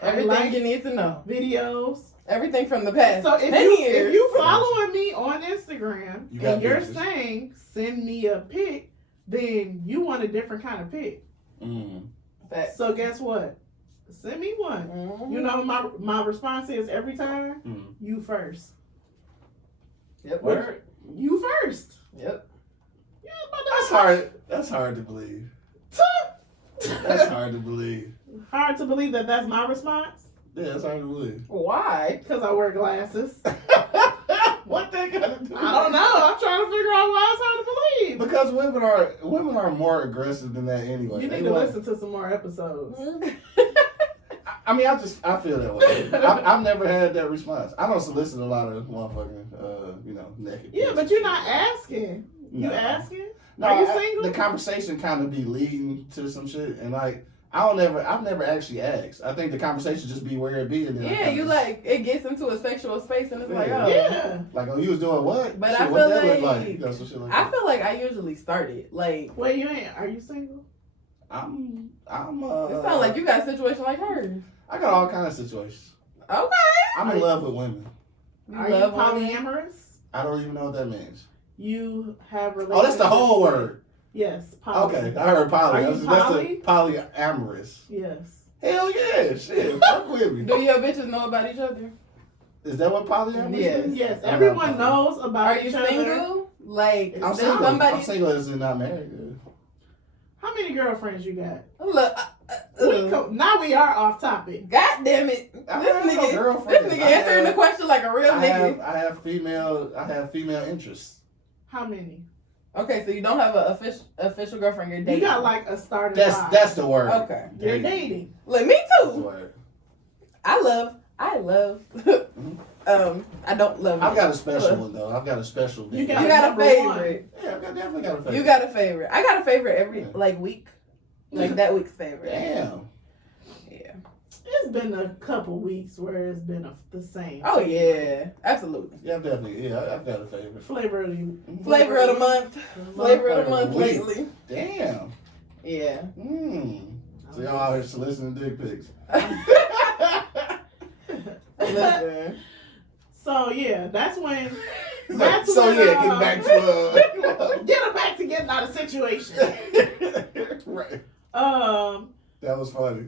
Everything Highlights, you need to know. videos. Everything from the past. So if 10 years. you following me on Instagram You got and you're pictures. saying send me a pic, then you want a different kind of pic. So guess what? Send me one. Mm-hmm. You know my response is every time, you first. Yep. Word? You first. Yep. Yeah, That's hard. That's hard to believe. That's hard to believe. Hard to believe that that's my response Yeah, that's hard to believe. Why? because I wear glasses. What they gotta do? I don't know. I'm trying to figure out why it's hard to believe. Because women are more aggressive than that anyway. You need to listen to some more episodes. I mean, I feel that way. I've never had that response. I don't solicit a lot of motherfucking, naked. Yeah, but you're not asking. You No. asking? No, Are you single? The conversation kind of be leading to some shit, and like I've never actually asked. I think the conversation just be where it be, and then Yeah, you like it gets into a sexual space and it's like, Yeah. oh. Yeah. like, oh, you was doing what? But Shit, I what feel that look like- You know, some shit like I that. feel like I usually start it. Like, Wait, you ain't? Are you single? I'm. it sounds like you got a situation like her. I got all kinds of situations. Okay. I'm in love with women. Are you love women? polyamorous? I don't even know what that means. You have relationships. Oh, that's the whole word. Yes, poly. Okay, I heard poly. Are you That's poly? the polyamorous. Yes. Hell yeah, shit. Fuck with me. Do your bitches know about each other? Is that what polyamorous Yes. is? Yes, I'm everyone not poly. knows about Are you each other. single? Like, I'm does single. somebody? I'm single as in not married. Yeah. How many girlfriends you got? Look, Now we are off topic. God damn it! I This have no nigga girlfriends. answering the question like a real nigga. I have female interests. How many? Okay, so you don't have an official girlfriend. You're dating. You got like a starting That's the word. Okay. You're dating. Look, me That's the too. word. I love I don't love it. I've got a special one though. I've got a special. You You got a number favorite. Yeah, I've definitely got a favorite. You got a favorite. I got a favorite every Yeah. week. Like that week's favorite. Damn. Yeah. It's been a couple weeks where it's been the same. Oh yeah, absolutely. Yeah, definitely. Yeah, I've got a favorite. Flavor of the Flavor of the month. Flavor of the month Week. lately. Damn. Yeah. So y'all out here soliciting dick pics. Listen. So yeah, that's when. Getting back to Get him back to getting out of situation. right. That was funny.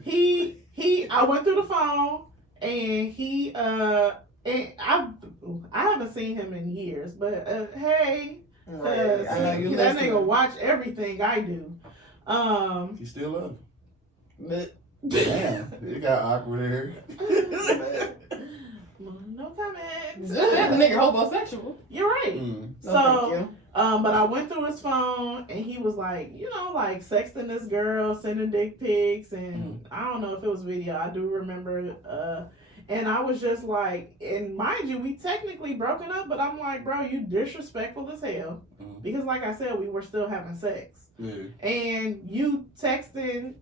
I went through the phone and and I haven't seen him in years, but hey, Right. I know you that listening. nigga watch everything I do. He still love But you. Damn. It got awkward here. No comments. that nigga homosexual. You're right. Mm. No, thank you. But I went through his phone and he was like, like sexting this girl, sending dick pics, and I don't know if it was video. I do remember. And I was just like, and mind you, we technically broken up, but I'm like, bro, you disrespectful as hell. Because like I said, we were still having sex. Yeah. And you texting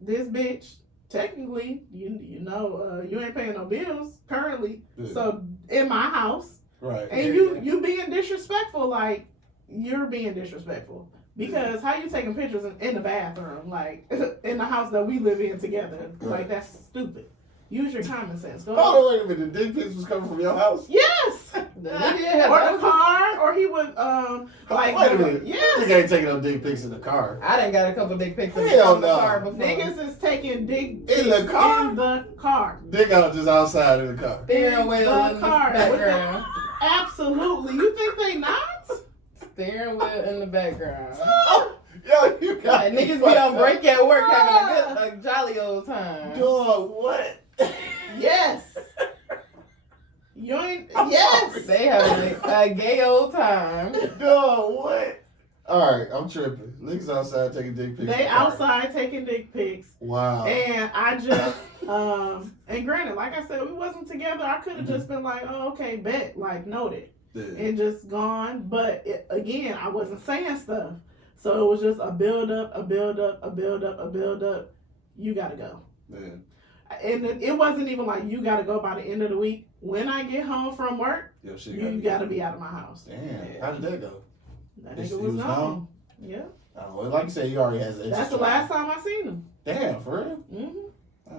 this bitch, technically, you ain't paying no bills currently. Yeah. So in my house. Right. And you being disrespectful, like you're being disrespectful. Because how you taking pictures in the bathroom, like in the house that we live in together, like that's stupid. Use your common sense. Go ahead. Hold on, wait a minute. The dick pics was coming from your house? Yes. The nigga had Or the car, or he would like. Wait a minute. Yes. You ain't taking no dick pics in the car. I done got a couple dick pics in Hell the no. car before. Niggas is taking dick In the car? in the car. Dick out just outside in the car. Steering wheel The in the car. background. Absolutely. You think they not? Steering wheel in the background. Yo, you got And niggas be on break at work having a jolly old time. Dog, what? Yes. You ain't. I'm Yes. sorry. They having a gay old time. Dog, what? Alright, I'm tripping. Niggas outside taking dick pics. They outside taking dick pics. Wow. And I just, and granted, like I said, we wasn't together. I could have just been like, oh, okay, bet, like, noted. Yeah. And just gone. But again, I wasn't saying stuff. So it was just a build up, a build up, a build up, a build up. You gotta go. Yeah. And it wasn't even like you gotta go by the end of the week. When I get home from work, Yo, shit you gotta be out of my house. Damn. How did that go? That He nigga was was gone? gone. Yeah. Oh, well, like you said, you already has an That's the last time I seen him. Damn, for real? Mm-hmm.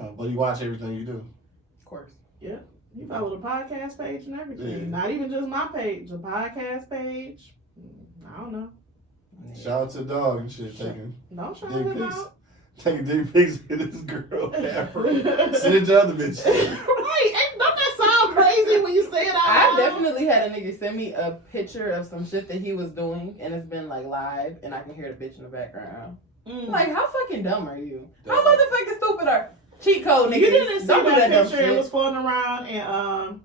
Oh, but you watch everything you do. Of course. He followed the podcast page and everything. Yeah. Not even just my page, the podcast page. I don't know. Shout out to the dog and shit, taking Don't shout dick him pics. out. Taking dick pics in this girl. Send it to other bitches. Right. Don't that sound crazy when you say it out I loud? definitely had a nigga send me a picture of some shit that he was doing, and it's been like live, and I can hear the bitch in the background. Like, how fucking dumb are you? How motherfucking stupid are cheat code niggas? You didn't see Don't do that dumb picture. It shit. was floating around, and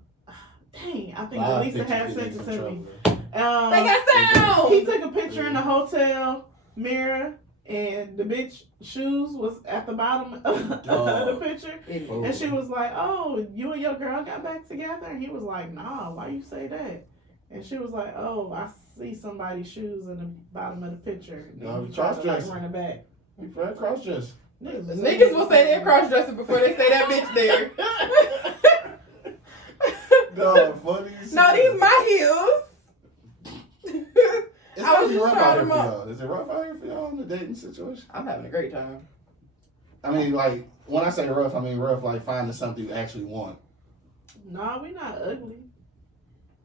dang, I think Lisa had sent it to me. They got sound. He took a picture in the hotel mirror, and the bitch shoes was at the bottom of the picture. And she was like, "Oh, you and your girl got back together?" And he was like, "Nah, why you say that?" And she was like, "Oh, I see somebody's shoes in the bottom of the picture." And No, he tried to like cross-dressing. run it back. You friend cross dress. Niggas will say they're cross-dressing before they say that bitch there. No, funny. No, these my heels. It's I was gonna be just rough trying out here them for up. y'all. Is it rough out here for y'all in the dating situation? I'm having a great time. I mean, like, when I say rough, I mean rough like finding something you actually want. Nah, we not ugly.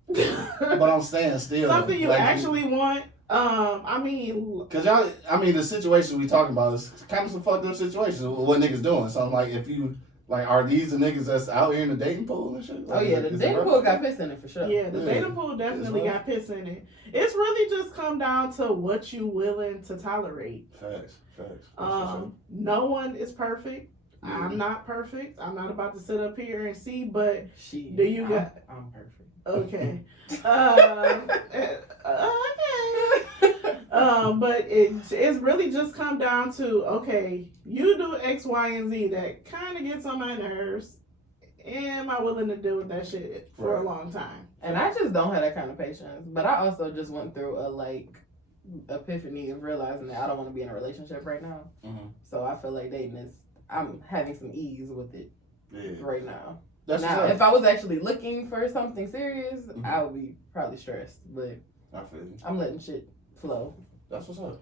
But I'm saying still. Something you like, actually want. I mean, Cause y'all, I mean, the situation we talking about is kind of some fucked up situations. What niggas doing? So I'm like, if you like, are these the niggas that's out here in the dating pool and shit? Like, Oh yeah, the is it dating rough? pool got piss in it for sure. yeah, the Yeah. dating pool definitely It's got piss in it. It's really just come down to what you willing to tolerate. Facts. No one is perfect. Yeah. I'm not perfect. I'm not about to sit up here and see, but Shit, Do you got- I'm perfect. okay. Okay. But it's really just come down to, okay, you do X, Y, and Z that kind of gets on my nerves. am I willing to deal with that shit for a long time? And I just don't have that kind of patience. But I also just went through a epiphany of realizing that I don't want to be in a relationship right now. So I feel like dating is, I'm having some ease with it right now. Now, if I was actually looking for something serious, I would be probably stressed. But I feel you. I'm letting shit flow. That's what's up.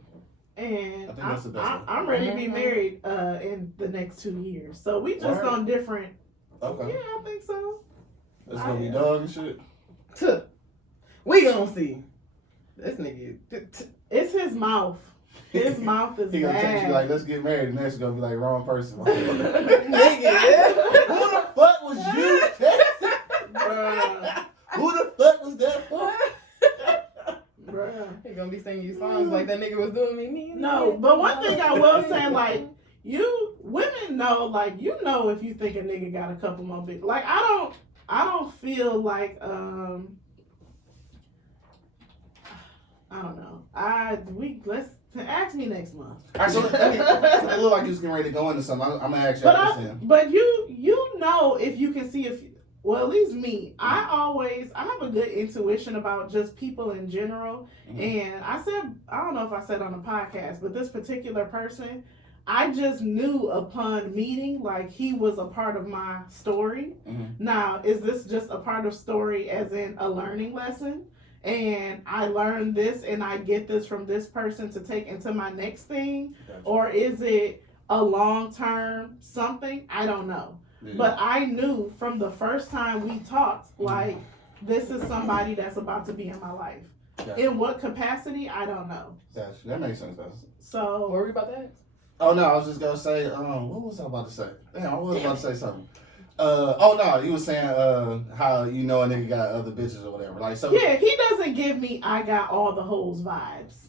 And I think that's the best one. I'm ready to be married in the next 2 years. So we just on different. Okay. Yeah, I think so. It's gonna be dog and shit. We gonna see. This nigga. It's his mouth. His mouth is He gonna text you bad. like, let's get married, and that's gonna be like, wrong person. Nigga. Who the fuck was you texting? Bruh. Who the fuck was that for? Bruh. He gonna be singing you songs like that nigga was doing me. No, but one thing I will say, like, women know, like, you know if you think a nigga got a couple more big, like, I don't feel like, I don't know. Let's ask me next month. All right, so it looked like you was getting ready to go into something. I'm gonna ask you this then. But you know if you can see if, well, at least me, I have a good intuition about just people in general. And I don't know if I said on the podcast, but this particular person, I just knew upon meeting, like, he was a part of my story. Now, is this just a part of story as in a learning lesson? And I learned this and I get this from this person to take into my next thing? Gotcha. Or is it a long-term something? I don't know. Yeah. But I knew from the first time we talked, like, this is somebody that's about to be in my life. Gotcha. In what capacity? I don't know. Gotcha. That makes sense, though. So, what were we about to ask? Oh, no, I was just going to say, what was I about to say? Damn, I was about to say something. No, you were saying how you know a nigga got other bitches or whatever. Like, so yeah, he doesn't give me I got all the hoes vibes.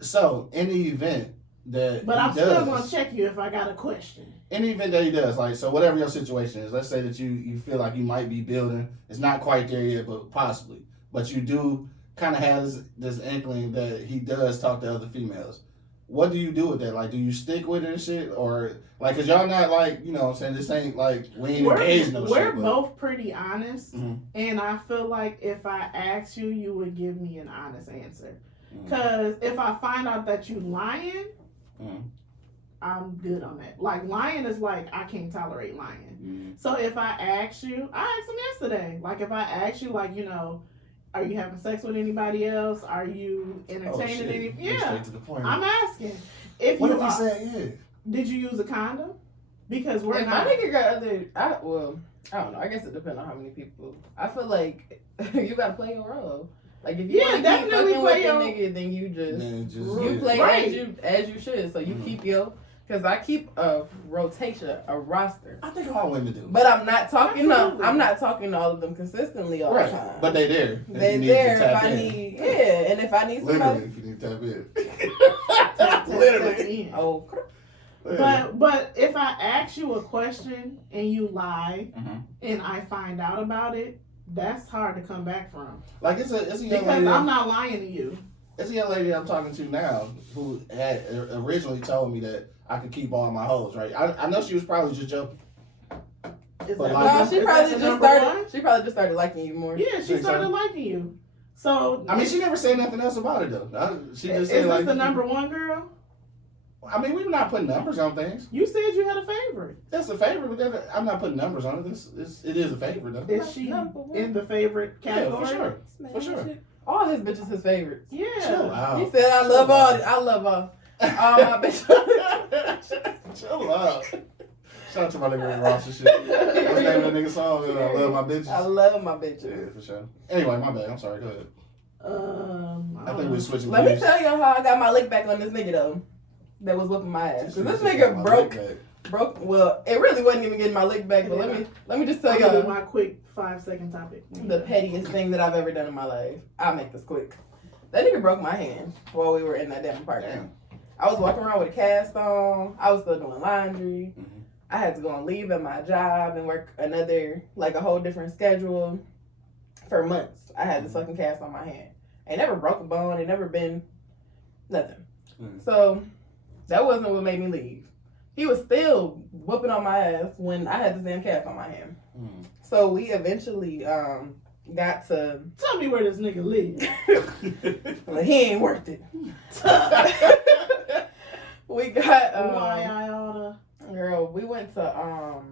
So in the event that but I'm still gonna check you if I got a question. In the event that he does, like, so whatever your situation is, let's say that you feel like you might be building, it's not quite there yet, but possibly, but you do kind of have this inkling that he does talk to other females. What do you do with that? Like, do you stick with it and shit? Or, like, because y'all not, like, you know what I'm saying, this ain't, like, we ain't engaged no shit. We're both pretty honest. And I feel like if I asked you, you would give me an honest answer. Because if I find out that you lying, I'm good on that. Like, lying is like, I can't tolerate lying. So if I ask you, I asked him yesterday. Like, if I ask you, like, you know, are you having sex with anybody else? Are you entertaining any? Yeah, straight to the point. I'm asking. What if he said yeah? Did you use a condom? Because we're not. My nigga got other. I don't know. I guess it depends on how many people. I feel like you gotta play your role. Like, if you want to keep fucking with the nigga, then you just play as you should. So you keep your. Because I keep a rotation, a roster. I think all women do. But I'm not talking to all of them consistently all the time. But they there. They there if I need, and if I need somebody. Literally, if you need to tap in. Literally. Oh. But if I ask you a question and you lie and I find out about it, that's hard to come back from. Like, it's a young lady. Because I'm not lying to you. It's a young lady I'm talking to now who had originally told me that I could keep all my hoes, right? I know she was probably just joking. She probably just started liking you more. Yeah, she started liking you. So I mean, she never said nothing else about it though. She just said, is like, this the number one girl? I mean, we're not putting numbers on things. You said you had a favorite. That's a favorite, but I'm not putting numbers on it. It is a favorite though. Is she in the favorite category? Yeah, for sure. All his bitches his favorites. Yeah. Chill out. He said, I love all my bitches. Chill out. Shout out to my nigga Ross and shit. That's the name of the nigga song. I love my bitches. I love my bitches. Yeah, for sure. Anyway, my bad. I'm sorry. Go ahead. I think we're switching. Let me tell y'all how I got my lick back on this nigga though. That was whooping my ass. Cause this nigga broke. Well, it really wasn't even getting my lick back. But let me just tell y'all my quick 5-second topic. The pettiest thing that I've ever done in my life. I'll make this quick. That nigga broke my hand while we were in that damn apartment. I was walking around with a cast on. I was still doing laundry. I had to go and leave at my job and work a whole different schedule for months. I had this fucking cast on my hand. I never broke a bone. It never been nothing. So that wasn't what made me leave. he was still whooping on my ass when I had this damn cast on my hand. So we eventually got to... Tell me where this nigga live. Well, he ain't worth it. We got... Why I oughta... Girl, we went to...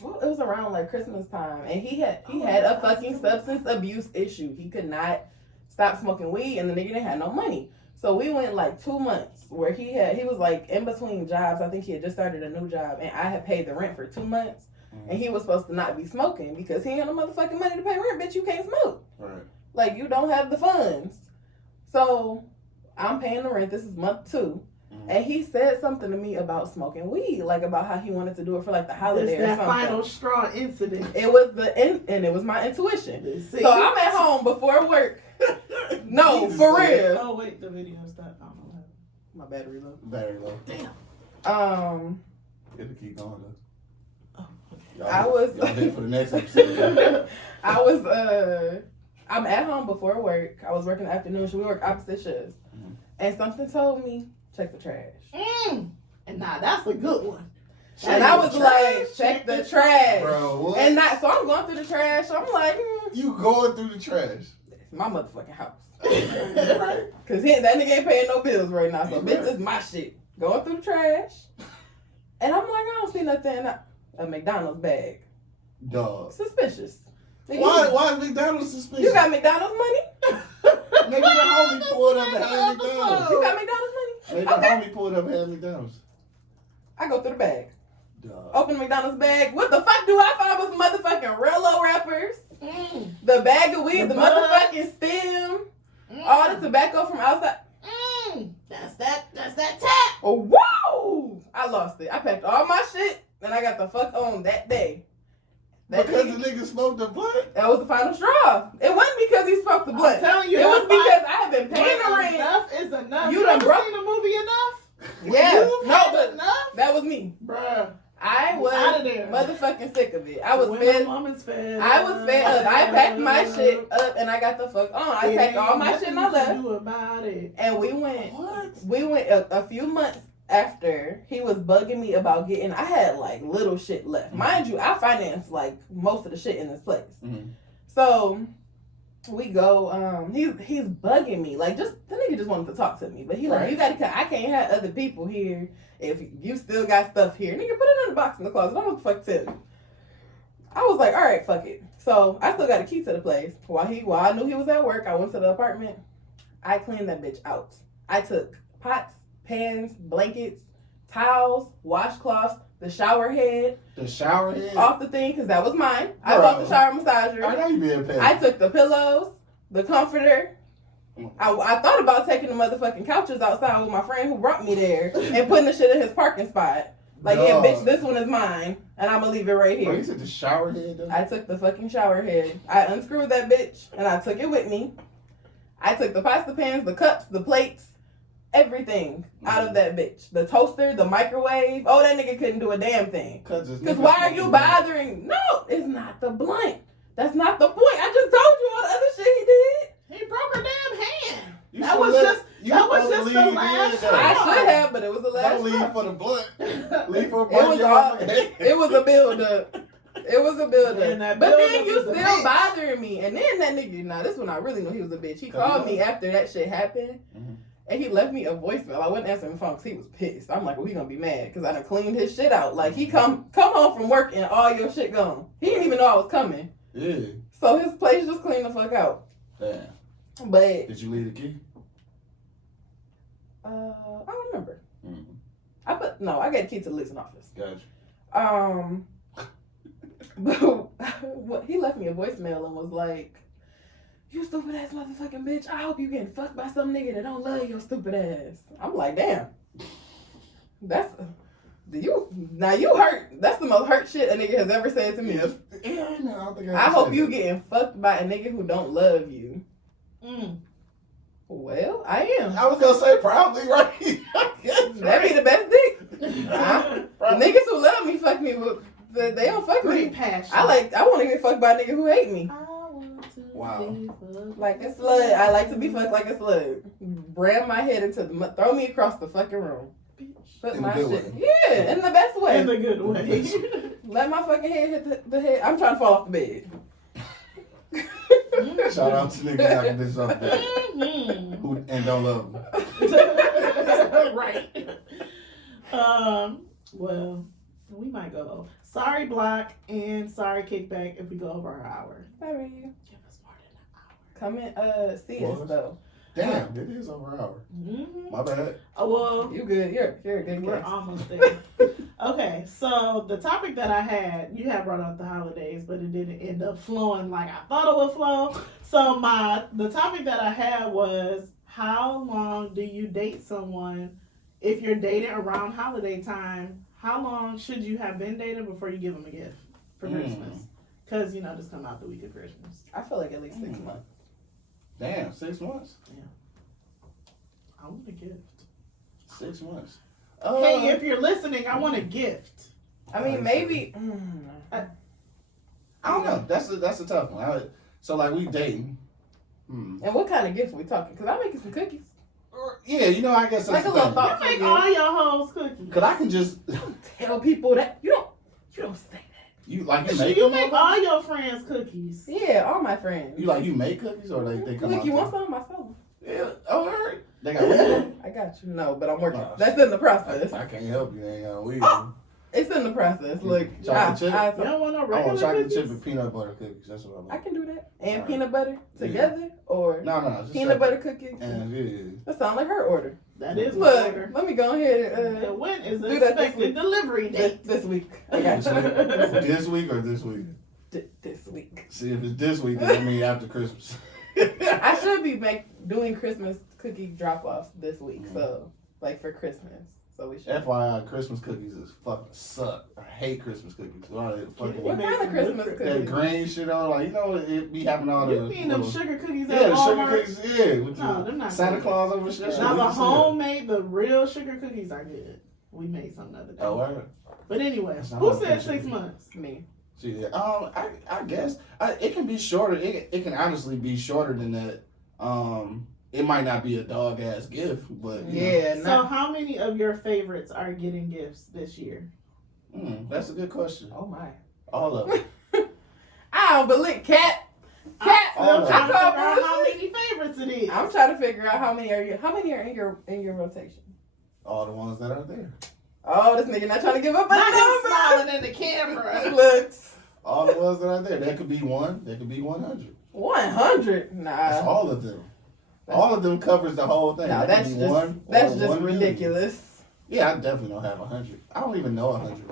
well, it was around like Christmas time, and he had a fucking substance abuse issue. He could not stop smoking weed, and the nigga didn't have no money. So we went like 2 months where he was like in between jobs. I think he had just started a new job, and I had paid the rent for 2 months, and he was supposed to not be smoking because he ain't got no motherfucking money to pay rent. Bitch, you can't smoke. Right. Like, you don't have the funds. So I'm paying the rent. This is month 2. And he said something to me about smoking weed, like about how he wanted to do it for like the holiday or that something. final straw incident. It was and it was my intuition. See? So I'm at home before work. No, for real. Oh wait, the video stopped. I don't know. My battery low. Very low. Damn. It'll keep going though. Oh, okay. Y'all here for the next episode. I'm at home before work. I was working the afternoon. So we work opposite shifts. And something told me, check the trash. And now that's a good one. And I was like, check the trash. Bro, what? And so I'm going through the trash. So I'm like, You going through the trash. it's my motherfucking house. Right. Cause that nigga ain't paying no bills right now. So bitch, this is my shit. Going through the trash. And I'm like, I don't see nothing. A McDonald's bag. Dog. Suspicious. Why is McDonald's suspicious? You got McDonald's money? Maybe the homie pulled up and had McDonald's. You got McDonald's money? Maybe the homie pulled up and had McDonald's. I go through the bag. Dog. Open McDonald's bag. What the fuck do I find with motherfucking Rello wrappers? The bag of weed, the motherfucking stem, all the tobacco from outside. That's that tap. Oh, whoa! I lost it. I packed all my shit and I got the fuck on that day. Because the nigga smoked the blunt? That was the final straw. It wasn't because he smoked the blunt. I'm telling you, it was because I had been paying the rent. Enough is enough. You done broke seen the movie Enough? Yeah. But enough? That was me. Bruh. I was out of there. Motherfucking sick of it. I was when fed. Woman's fed. I was fed up. I packed my shit up and I got the fuck on. I packed all my shit and I left. Do about it. And we went. What? We went a few months after he was bugging me about getting. I had like little shit left, mind you. I financed like most of the shit in this place. So we go. He's bugging me like the nigga just wanted to talk to me, but he like, you gotta come. I can't have other people here if you still got stuff here. Nigga, put it in the box in the closet. I don't know what the fuck to tell you. I was like, all right, fuck it. So I still got a key to the place. While I knew he was at work, I went to the apartment. I cleaned that bitch out. I took pots, pans, blankets, towels, washcloths, the shower head. The shower head? Off the thing, because that was mine. I bought the shower massager. I know you being petty. I took the pillows, the comforter. I thought about taking the motherfucking couches outside with my friend who brought me there and putting the shit in his parking spot. Like, yeah, bitch, this one is mine, and I'm going to leave it right here. Bro, you took the shower head, though? I took the fucking shower head. I unscrewed that bitch, and I took it with me. I took the pasta pans, the cups, the plates, everything out of that bitch. The toaster, the microwave. Oh, that nigga couldn't do a damn thing. Because why are you bothering? No, it's not the blunt. That's not the point. I just told you all the other shit he did. He broke her damn hand. You That was just the last straw. I should have, but it was the last Don't leave straw. for the blunt. Leave for a It was a build-up. It was a build-up. And that But then build-up you is a still bitch. bothering me. And then that nigga, nah, this one I really know he was a bitch. He called me after that shit happened. And he left me a voicemail. I wasn't answering the phone because he was pissed. I'm like, well, he gonna be mad because I done cleaned his shit out. Like, he come home from work and all your shit gone. He didn't even know I was coming. Yeah. So his place just cleaned the fuck out. Damn. But Did you leave the key? I don't remember. Mm-hmm. I got the key to the leasing office. Gotcha. But he left me a voicemail and was like, you stupid ass motherfucking bitch. I hope you getting fucked by some nigga that don't love your stupid ass. I'm like, damn. Now you hurt. That's the most hurt shit a nigga has ever said to me. Yes. Yeah, no, I don't think I hope you getting fucked by a nigga who don't love you. Well, I am. I was gonna say probably, right? That'd be the best dick. The niggas who love me fuck me, but they don't fuck me. Passion. I want to get fucked by a nigga who hate me. Wow. Like a slut. I like to be fucked like a slut. Ram my head into throw me across the fucking room. bitch. Put In my a good shit. way. Yeah, in the best way. In the good way. Let my fucking head hit the head. I'm trying to fall off the bed. Shout out to niggas knocking bitches off the bed who and don't love them. Right. Well, we might go. Sorry, block, and sorry, kickback if we go over our hour. Sorry. Give us more than an hour. Come and see us though. Damn, it is over an hour. Mm-hmm. My bad. Oh, well, You good? You're a good we're guest. almost there. Okay, so the topic that I had, you had brought up the holidays, but it didn't end up flowing like I thought it would flow. So the topic that I had was, how long do you date someone if you're dating around holiday time? How long should you have been dating before you give them a gift for Christmas? Because, this come out the week of Christmas. I feel like at least 6 months. Damn, 6 months? I want a gift. 6 months. Hey, if you're listening, I want a gift. I mean, maybe. I don't know. That's a tough one. So like we dating. And what kind of gifts are we talking? Because I'm making some cookies. Yeah, I guess that's Like a the little thing. thought. You make all your hoes cookies. Cause I can just Tell people that you don't say that. you make You them make all your friends cookies. Yeah, all my friends. you make cookies or they come Look, out you there? want some? I sell them. Yeah. Oh, all right. They got weed. I got you. No, but I'm working. Oh, That's in the process. I can't help you. They ain't got weed. Oh, it's in the process. Look, Chocolate chip? You don't want no I regular want chocolate cookies? chip and peanut butter cookies. That's what I I like. can do that. And Alright. peanut butter together, or No, just peanut separate. butter cookies. And yeah. That sounds like her order. That is my Look, order. let me go ahead and When is the do that this expected week. delivery date? this week. I got you. This week or this week? This week. See, if it's this week, then I mean after Christmas. I should be doing Christmas cookie drop-offs this week, so like for Christmas. So we should. FYI, Christmas cookies is fucking suck. I hate Christmas cookies. All that fucking What kind of Christmas that cookies? green shit on, like it be having all the. You mean them sugar cookies at Yeah, the sugar Walmart? cookies. Yeah, with No, them not Santa good. Claus over shit. Now the homemade, the real sugar cookies are good. We made some the other day. Oh, word. But anyway, That's not who what said I'm 6 thinking. months? Me. See, I guess it can be shorter. It can honestly be shorter than that. It might not be a dog ass gift, but Yeah. So how many of your favorites are getting gifts this year? That's a good question. Oh my. All of them. I don't believe Cat. Cat. Oh, I'm trying to I figure out call how bullshit. many favorites it is. I'm trying to figure out how many are in your rotation. All the ones that are there. Oh, this nigga not trying to give up a Not him number. smiling in the camera. Looks All the ones that are there. That could be 1. That could be 100. 100. That's Nah. all of them. All of them covers the whole thing. No, That that's could be just 1 that's or just 1 million. ridiculous. Yeah, I definitely don't have 100. I don't even know 100.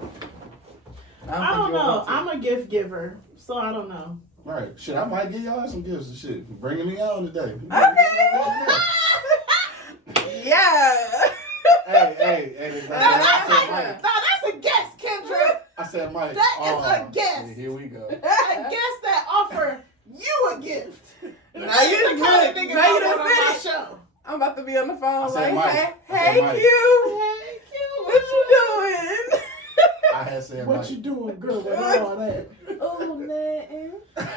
I don't know. I'm a gift giver, so I don't know. Right. Shit, I might give y'all some gifts and shit. Bringing me on today. Okay. Yeah. Hey. No, that's a guest, Kyndra. I said, Mike. That is a guess. Here we go. A guest that offer you a gift. Now That's you the look, kind of nigga now you I done want on my finished. show. I'm about to be on the phone I said like, Mike. hey, I hey, said Mike. Q, Hey, Q. what you doing? I had said, What Mike. you doing, girl, with all that? Oh, man.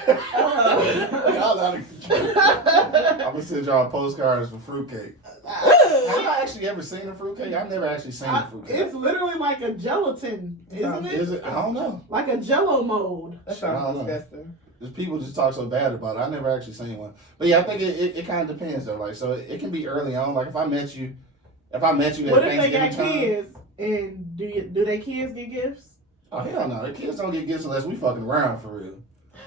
Y'all out of control. I'm gonna send y'all postcards for fruitcake. Have y'all actually ever seen a fruitcake? I've never actually seen a fruitcake. It's literally like a gelatin, isn't it? Is it? I don't know. Like a jello mold. That I sounds don't know. disgusting. Just people just talk so bad about it. I never actually seen one. But yeah, I think it kind of depends though. Like, so it can be early on. Like if I met you at What if they Thanksgiving got time. kids and do their kids get gifts? Oh hell no, the kids don't get gifts unless we fucking around for real.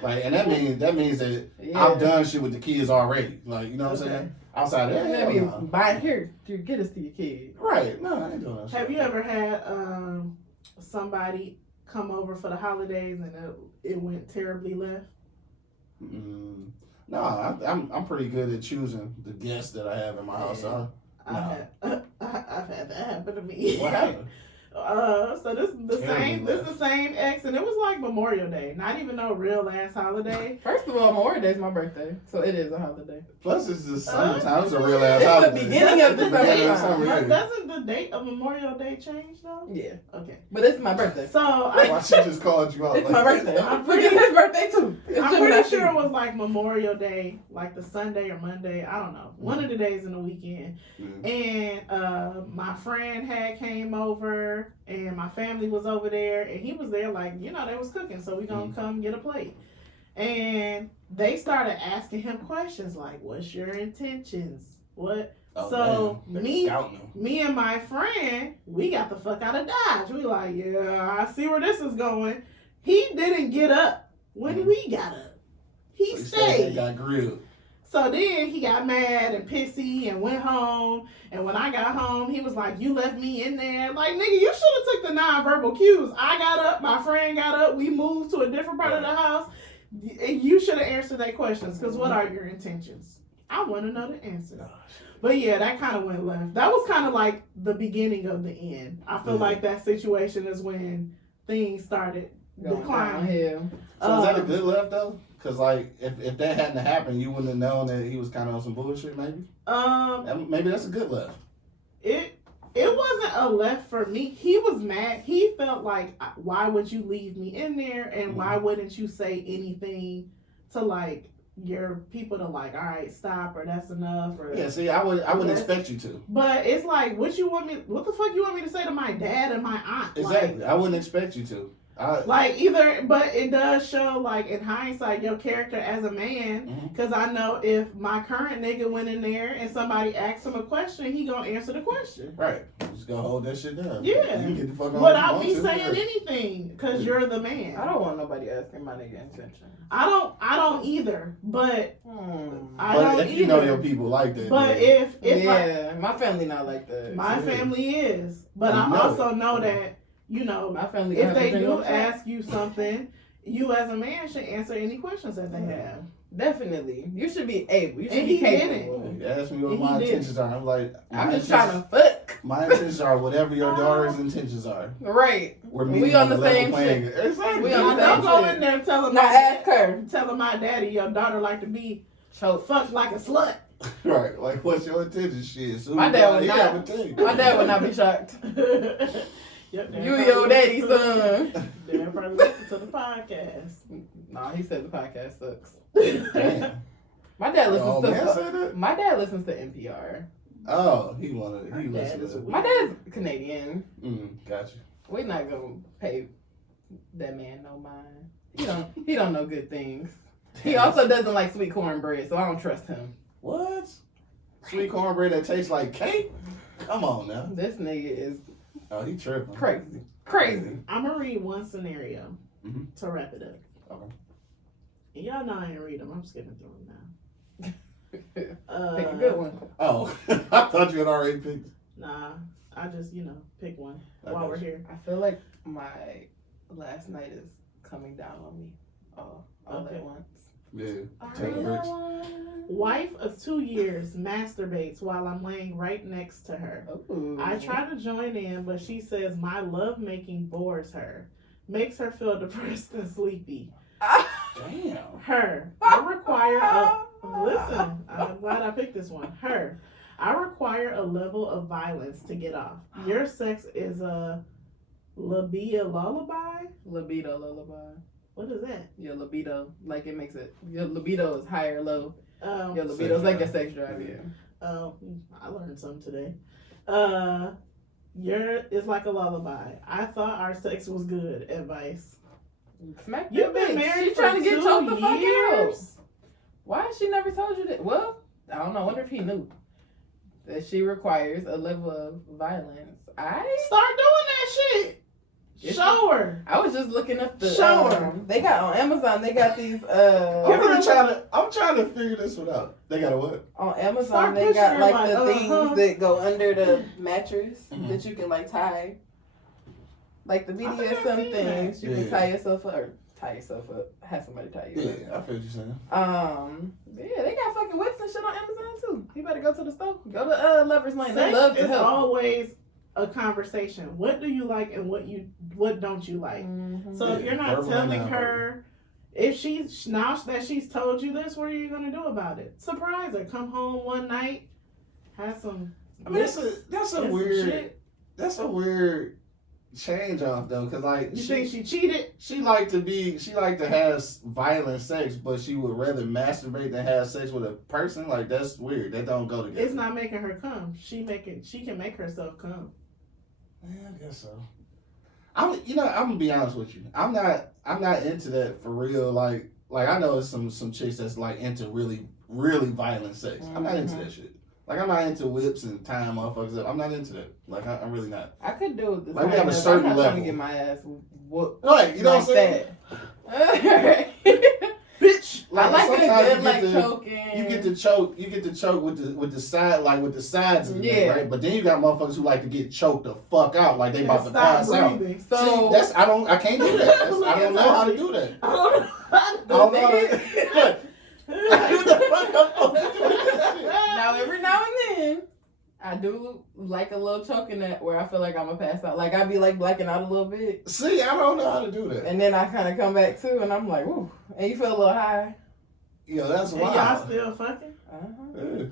Like, and that means that Yeah. I've done shit with the kids already. Like, you know what I'm saying? Outside of that, hell Maybe no. buy here to get us to your kid. Right? No, I ain't doing that shit. Have you ever had somebody come over for the holidays and it went terribly left? No, I'm pretty good at choosing the guests that I have in my house. Yeah. No. I've had that happen to me. What happened? So this the same. This the same ex, and it was like Memorial Day. Not even no real ass holiday. First of all, Memorial Day is my birthday, so it is a holiday. Plus, it's the summertime. It's a real ass It's holiday. the beginning of the Beginning summertime. Doesn't the date of Memorial Day change though? Yeah, Okay. but it's my birthday. So Why she just called you out? It's like my that? birthday. I'm Look at his birthday too. I'm pretty sure it was like Memorial Day, like the Sunday or Monday. I don't know. One of the days in the weekend. And my friend had came over, and my family was over there, and he was there. Like, you know, they was cooking, so we gonna come get a plate. And they started asking him questions like, "What's your intentions? What?" Oh, So man. me and my friend, we got the fuck out of Dodge. We like, yeah, I see where this is going. He didn't get up when we got up. He So stayed. got grilled. So then he got mad and pissy and went home. And when I got home, he was like, "You left me in there." Like, nigga, you should have took the nonverbal cues. I got up, my friend got up, we moved to a different part of the house. You should have answered that questions, because what are your intentions? I want to know the answer. But yeah, that kind of went left. That was kind of like the beginning of the end. I feel like that situation is when things started declining. Downhill. So is that a good left though? Because like if that hadn't happened, you wouldn't have known that he was kind of on some bullshit. Maybe that's a good left. It wasn't a left for me. He was mad. He felt like, why would you leave me in there, and why wouldn't you say anything to like your people to like, all right, stop, or that's enough, or Yeah, see, I wouldn't expect you to. But it's like, what the fuck you want me to say to my dad and my aunt? Exactly. Like, I wouldn't expect you to. But it does show, like, in hindsight, your character as a man. Because I know if my current nigga went in there and somebody asked him a question, he gonna answer the question. Right. Just gonna hold that shit down. Yeah. You can get the fuck on. Without me saying anything, because you're the man. I don't want nobody asking my nigga intentions. I don't either. But if you know your people like that. But then, if my family not like that. My family is. But I also know that, you know, my family, if they do ask you something, you as a man should answer any questions that they have. Definitely. You should be able. You should And be he capable. didn't. You ask me what my intentions are. I'm like, I'm just trying to fuck. My intentions are whatever your daughter's intentions are. Right. We on the same playing. Exactly. We on the same Don't go in there telling my daddy your daughter like to be fucked like a slut. Right. Like, what's your intention? Shit. So my dad would not be shocked. You your daddy's son. Dad probably listen to the podcast. Nah, he said the podcast sucks. Damn. My dad listens to NPR. Oh, he listens to my dad's Canadian. Gotcha. We're not gonna pay that man no mind. He don't know good things. He also doesn't like sweet cornbread, so I don't trust him. What? Sweet cornbread that tastes like cake? Come on now. This nigga is he tripping. Crazy. I'm gonna read one scenario to wrap it up. Okay. And y'all know I ain't read them. I'm skipping through them now. Pick a good one. Oh, I thought you had already picked. Nah, I just, pick one while we're here. I feel like my last night is coming down on me all at once. Yeah. Take bricks. Wife of 2 years masturbates while I'm laying right next to her. Ooh. I try to join in, but she says my lovemaking bores her, makes her feel depressed and sleepy. Damn. Her. I require listen, I'm glad I picked this one. Her. I require a level of violence to get off. Your sex is a libido lullaby? Libido lullaby. What is that? Your libido, like it makes it. Your libido is high or low. Your libido is sex like drive. a sex drive. Yeah. I learned something today. It's like a lullaby. I thought our sex was good. Advice. Smack You've that been bitch. married She for trying to get 2 choked the fuck years? out. Why has she never told you that? Well, I don't know. I wonder if he knew that she requires a level of violence. Start doing that shit. Show her. I was just looking up the. Show her. They got on Amazon. They got these. I'm trying to figure this one out. They got a what? On Amazon, Start they got pushing like her, the things that go under the mattress that you can like tie. Like the BDSM things, you can tie yourself up or tie yourself up. Have somebody tie you up. Yeah, I feel what you're saying. Yeah, they got fucking whips and shit on Amazon too. You better go to the store. Go to Lover's Lane. They Sex love to is help. always a conversation. What do you like and what don't you like? Mm-hmm. So if you're not Verbal telling and her, if she's now that she's told you this, what are you gonna do about it? Surprise her. Come home one night, have some. I mean, that's a weird. Shit. That's a weird change off though, cause like You think she cheated? She like to have violent sex, but she would rather masturbate than have sex with a person. Like that's weird. That don't go together. It's not making her come. She can make herself come. Yeah, I guess so. I'm gonna be honest with you. I'm not into that for real. Like I know it's some chicks that's like into really violent sex. I'm not into that shit. Like I'm not into whips and tying motherfuckers up. I'm not into that. Like I'm really not. I could do it. Like we have a certain I'm not level. trying to get my ass whooped. Right, you know what I'm saying? Bitch. I like a sometimes good like choking. You get to choke with the side, like with the sides of the neck, Yeah. right? But then you got motherfuckers who like to get choked the fuck out, like they about to pass out. breathing. So See, I can't do that. I don't know how to do that. I don't know. I don't know how to Now every now and then I do like a little choking that where I feel like I'm gonna pass out. Like I be like blacking out a little bit. See, I don't know how to do that. And then I kind of come back too, and I'm like, woo. And you feel a little high. Yo, that's And y'all wild. still fucking? Yeah.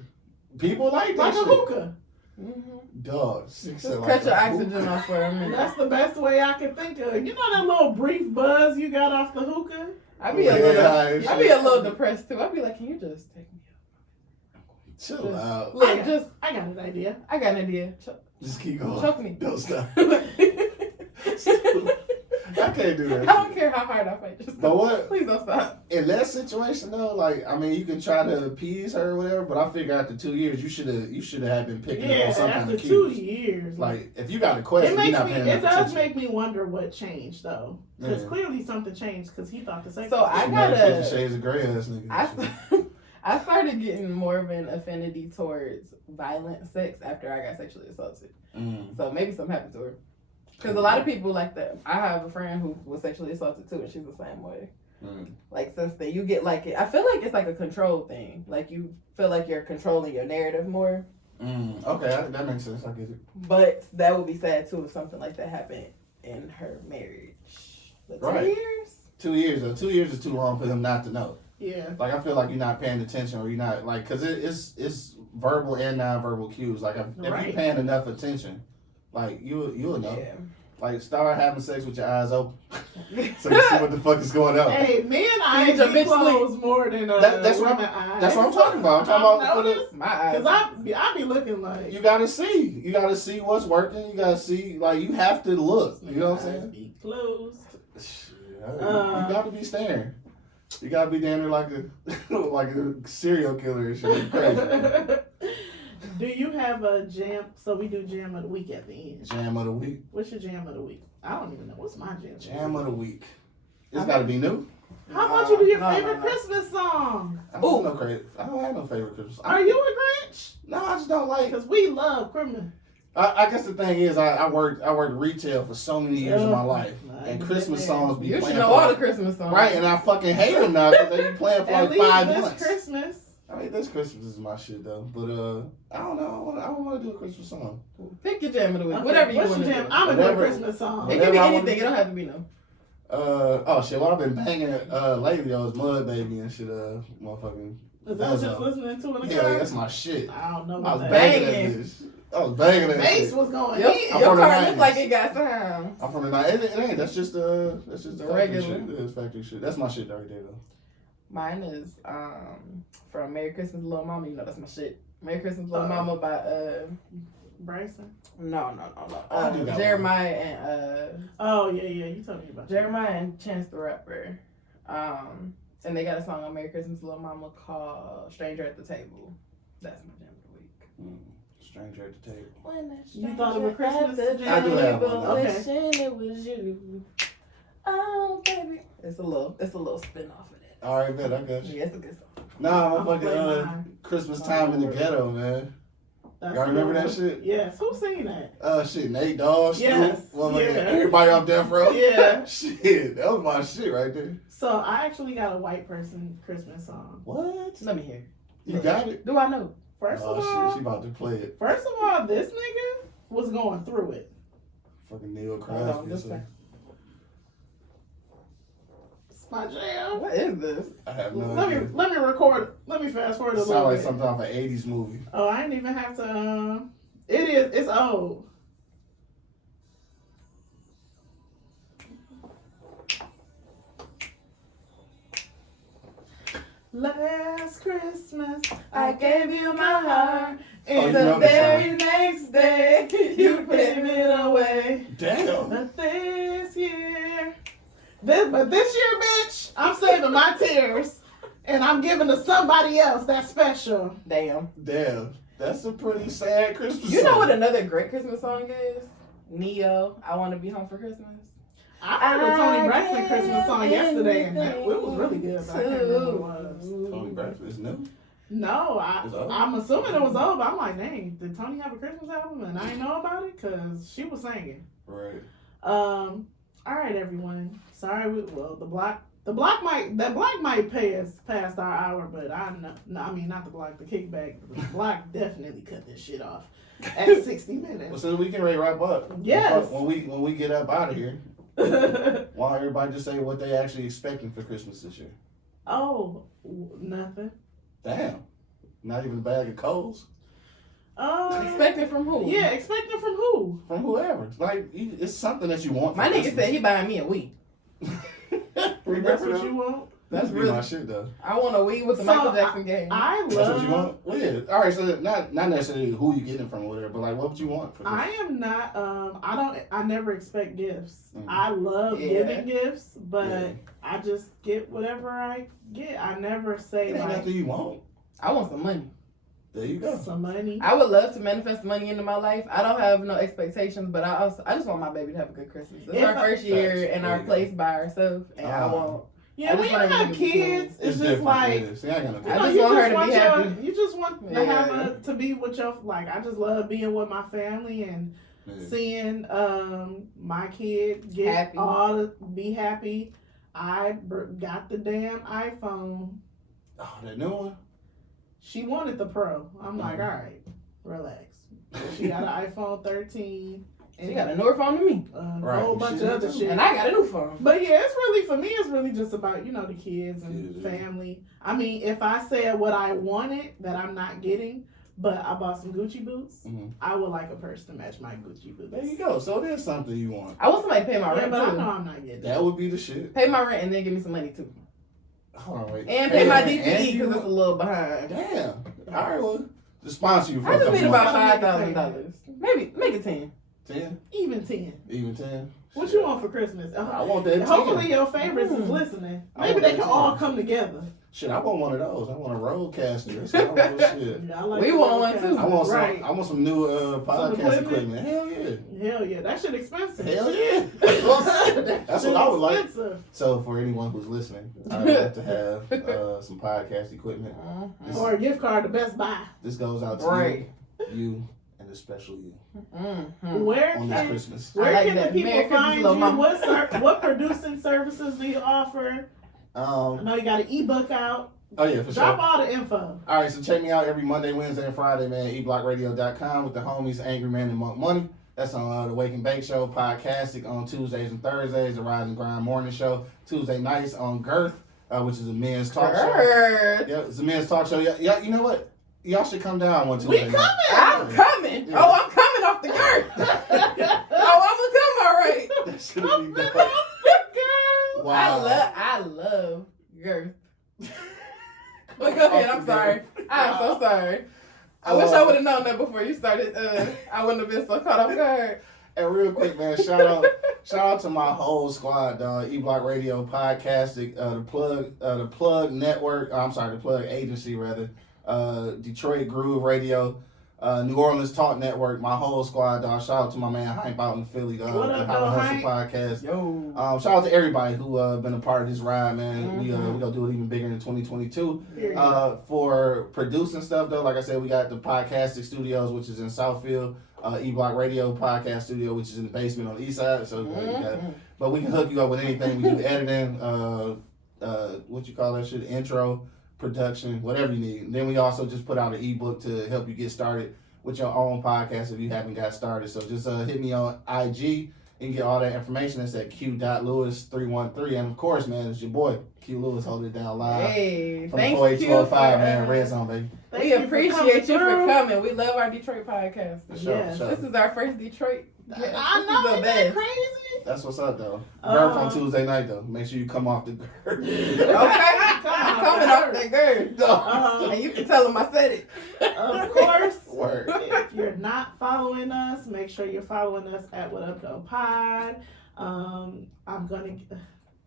People like that Like a shit. hookah. Mm-hmm. Dog. Just cut your oxygen off for a minute. That's the best way I can think of. You know that little brief buzz you got off the hookah? I be a little depressed too. I be like, can you just take me Chill Just- out. Look, I got an idea. I got an idea. Just keep going. Choke me. Don't stop. I I can't do that. I don't care how hard I fight. Just But what? please don't stop. In that situation though, like I mean, you can try to appease her or whatever, but I figure after 2 years, you should have been picking up Yeah, on some kind after of 2 cues. years. Like if you got a it question, you're makes not me. paying It enough does attention. make me wonder what changed though, because Yeah. clearly something changed. Because he thought the same. So I She married gotta- 50 Shades of Grey ass nigga. I started getting more of an affinity towards violent sex after I got sexually assaulted. So maybe something happened to her. Because a lot of people like that. I have a friend who was sexually assaulted too, and she's the same way. Like since then, you get like it. I feel like it's like a control thing. Like you feel like you're controlling your narrative more. Okay, that makes sense. I get it. But that would be sad too if something like that happened in her marriage. But 2 Right. years? 2 years though. 2 years is too long for them not to know. Yeah. Like I feel like you're not paying attention, or you're not like, cause it's verbal and non-verbal cues. Like if Right. you're paying enough attention, like you'll know. Yeah. Like start having sex with your eyes open, so you see what the fuck is going on. Hey, men eyes your be bitch closed more than That's what women eyes. That's what I'm talking about. I'm talking about notice, My eyes. because I be looking like you gotta see. You gotta see what's working. You gotta see. Like you have to look. You know what I'm saying? Be closed. You gotta be staring. You gotta be down there like a serial killer and shit. Crazy. Do you have a jam? So we do jam of the week at the end. Jam of the week. What's your jam of the week? I don't even know. What's my jam? Jam of the week. It's gotta be new. How about you do your No, favorite no. Christmas song? I don't have no favorite Christmas. Are you a Grinch? No, I just don't like. Because we love criminal. I guess the thing is, I worked retail for so many years of my life, and Christmas songs be You playing should know for all the Christmas songs. right, and I fucking hate them now because they be playing for At like least 5 this months. Christmas. I mean, this Christmas is my shit though, but I don't know. I don't want to do a Christmas song. Pick your jam of the week. Okay, Whatever you what's want to your do. jam? I'm gonna do a Whatever. Christmas song. It can be Whatever I wanna anything. do. It don't have to be no. Oh shit! Well, I've been banging lately. Though, it's Mud Baby and shit. Motherfucking. Is that what you're listening to in the Yeah, car? that's my shit. I don't know I about was that. banging Banging. that bitch. I was banging that Bass shit. was going Your, in. I'm your from the car 90s. look like it got sound. I'm from the night. It ain't. That's just the factory regular. shit. Yeah, it's factory shit. That's my shit right there though. Mine is from Merry Christmas Little Mama. You know that's my shit. Merry Christmas Little Mama by Bryson. no. I do got Jeremiah and Oh yeah, you told me about that. Jeremiah and Chance the Rapper. And they got a song on Merry Christmas Little Mama called Stranger at the Table. That's my jam of the week. Stranger at the table. When a You thought of a stranger Christmas at the jam? I do have one, table, though. Okay. wishing it was you. Oh baby. It's a little spin off of that. All right, bet I got you. Yeah, it's a good song. Nah, I'm I'm playing fucking mine. Christmas time in the ghetto, man. That's Y'all a remember good that one. shit? Yes. Who seen that? Shit, Nate Dogg, Yes, Snoop, motherfucking yeah. everybody off death row. Yeah. Shit, that was my shit right there. So I actually got a white person Christmas song. What? Let me hear. You got it? Do I know? First Oh of all, shit, she about to play it. this nigga was going through it. Fucking Neil Hold on, Crosby. just So. It's my jam. What is this? I have no Let idea. me record. Let me fast forward a It little sounds like bit. something off an 80s movie. Oh, I didn't even have to. It is. It's old. Last Christmas, I gave you my heart, and you the know this very song. next day, you gave it away. Damn. But this year, this year, bitch, I'm saving my tears, and I'm giving to somebody else that's special. Damn. Damn. That's a pretty sad Christmas You know song. what another great Christmas song is? Neo, I Want to Be Home for Christmas. I heard a Tony Braxton Christmas song yesterday, and it was really good, but I can't remember what it was. Tony Braxton is new. No, It's old? I'm assuming it was old, but I'm like, dang, did Tony have a Christmas album and I didn't know about it? Because she was singing. Right. All right, everyone. Sorry, the block might pay us past our hour, but I mean, not the block, the kickback. The block definitely cut this shit off at 60 Well, minutes. so we can ready to wrap up. Yes. When we get up out of here, why don't everybody just say what they actually expecting for Christmas this year? Nothing. Damn. Not even a bag of coals. Expected from who? Yeah, expecting from who? From whoever. Like, it's something that you want for My nigga Christmas. said he buying me a weed. That's Remember what that? you want? That's really- my shit, though. I want a weed with the So, Michael Jackson game. I That's what you love. want? Well, yeah. All right, so not necessarily who you getting it from or whatever, but like, what would you want for Christmas? I am not. I never expect gifts. Mm. I love Yeah. giving gifts, but Yeah. I just get whatever I get. I never say It ain't like nothing you want. I want some money. There you go. some money. I would love to manifest money into my life. I don't have no expectations, but I just want my baby to have a good Christmas. It's If our I- first year Facts. in There our you go. place by ourselves, and I Ah. want. Yeah, I when just you want have everything to be kids, it's just different. like Yeah. See, I ain't got no I kids. just you want her just to want be happy. you just want to Yeah. have to be with your like. I just love being with my family and Yeah. seeing my kid get Happy. be happy. I got the damn iPhone. Oh, that new one? She wanted the Pro. I'm like, all right, relax. She got an iPhone 13. And She got a newer phone than me, a Right, whole bunch she of other did too. shit. and I got a new phone. But yeah, it's really, for me, it's really just about, the kids and Yeah. family. I mean, if I said what I wanted that I'm not getting, but I bought some Gucci boots, Mhm. I would like a purse to match my Gucci boots. There you go. So there's something you want. I want somebody to pay my Yeah, rent but I too. know I'm not getting That would be the shit. Pay my rent and then give me some money too, Hold on, wait. and pay my and DTE you because it's a want- little behind. Damn. All right, well, just sponsor you for I a just couple need about months. $5,000. Maybe make it 10. 10? Even 10. Even 10? What Shit. you want for Christmas? I want that 10. Hopefully your favorites is listening. I Maybe want they that can 10. all come together. Shit, I want one of those. I want a roadcaster. That's what I want. Shit. Yeah, I like We the want one, podcast. too. I want some new podcast equipment? equipment. Hell yeah. Hell yeah, that shit expensive. Hell yeah. That's what I would like. So for anyone who's listening, I would like to have some podcast equipment. Mhm. Or a gift card to Best Buy. This goes out to Right. you, and especially you Mhm. Where on this can Christmas. where I like can the that. people Merry Christmas, find little you? mama. What producing services do you offer? I know you got an ebook out. Oh yeah, for Drop sure. all the info. All right, so check me out every Monday, Wednesday, and Friday, man. eblockradio.com with the homies Angry Man and Monk Money. That's on the Wake and Bake Show, Podcastic on Tuesdays and Thursdays, the Rise and Grind Morning Show. Tuesday nights on Girth, which is a men's talk show. Girth. Yeah, it's a men's talk show. Yeah, you know what? Y'all should come down one We Tuesday. coming. I'm coming. Yeah. Oh, I'm coming off the Girth. Oh, I'm gonna come all right. That should be dope. Girl. Wow. I love Girth. But go ahead. I'm sorry. I'm so sorry. I wish I would have known that before you started. I wouldn't have been so caught off guard. And real quick, man, shout out to my whole squad, dog. E-Block Radio, Podcastic, the Plug Network. I'm sorry, the Plug Agency rather. Detroit Groove Radio, New Orleans Talk Network. My whole squad, dog. Shout out to my man Hype out in Philly, What the up, How though, to Hustle Hype? Podcast. Yo. Shout out to everybody who been a part of this ride, man. We Mhm. gonna do it even bigger in 2022. Period. For producing stuff though, like I said, we got the Podcastic Studios, which is in Southfield. E-Block Radio Podcast Studio, which is in the basement on the east side. So, but we can hook you up with anything. We do editing, what you call that shit, intro, production, whatever you need. And then we also just put out an ebook to help you get started with your own podcast if you haven't got started. So just hit me on IG and get all that information. It's at q.lewis313. And of course, man, it's your boy Q Lewis holding it down live. Hey, from thanks, 48205, man. Red Zone, baby. We appreciate you for coming. We love our Detroit podcast. Yes. Sure. This is our first Detroit. I know, the ain't that best. crazy? That's what's up, though. Girth on Tuesday night, though. Make sure you come off the Girth. Okay, I'm coming off that Girth. And you can tell them I said it. Of course. Word. If you're not following us, make sure you're following us at What Up Doe Pod.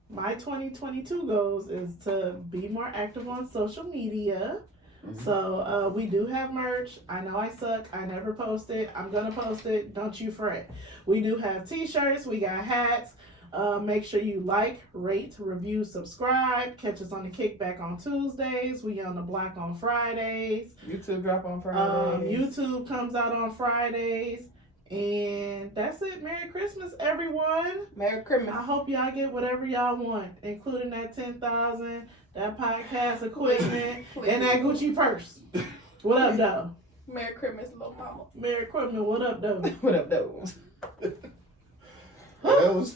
My 2022 goals is to be more active on social media. Mm-hmm. So we do have merch. I know I suck. I never post it. I'm gonna post it. Don't you fret. We do have t-shirts. We got hats. Make sure you like, rate, review, subscribe. Catch us on the Kickback on Tuesdays. We on the block on Fridays. YouTube drop on Fridays. YouTube comes out on Fridays. And that's it. Merry Christmas, everyone. Merry Christmas. I hope y'all get whatever y'all want, including that $10,000, that podcast equipment, and that Gucci purse. What up, though? Merry Christmas, little mama. Merry Christmas. What up, though? What up, though? That was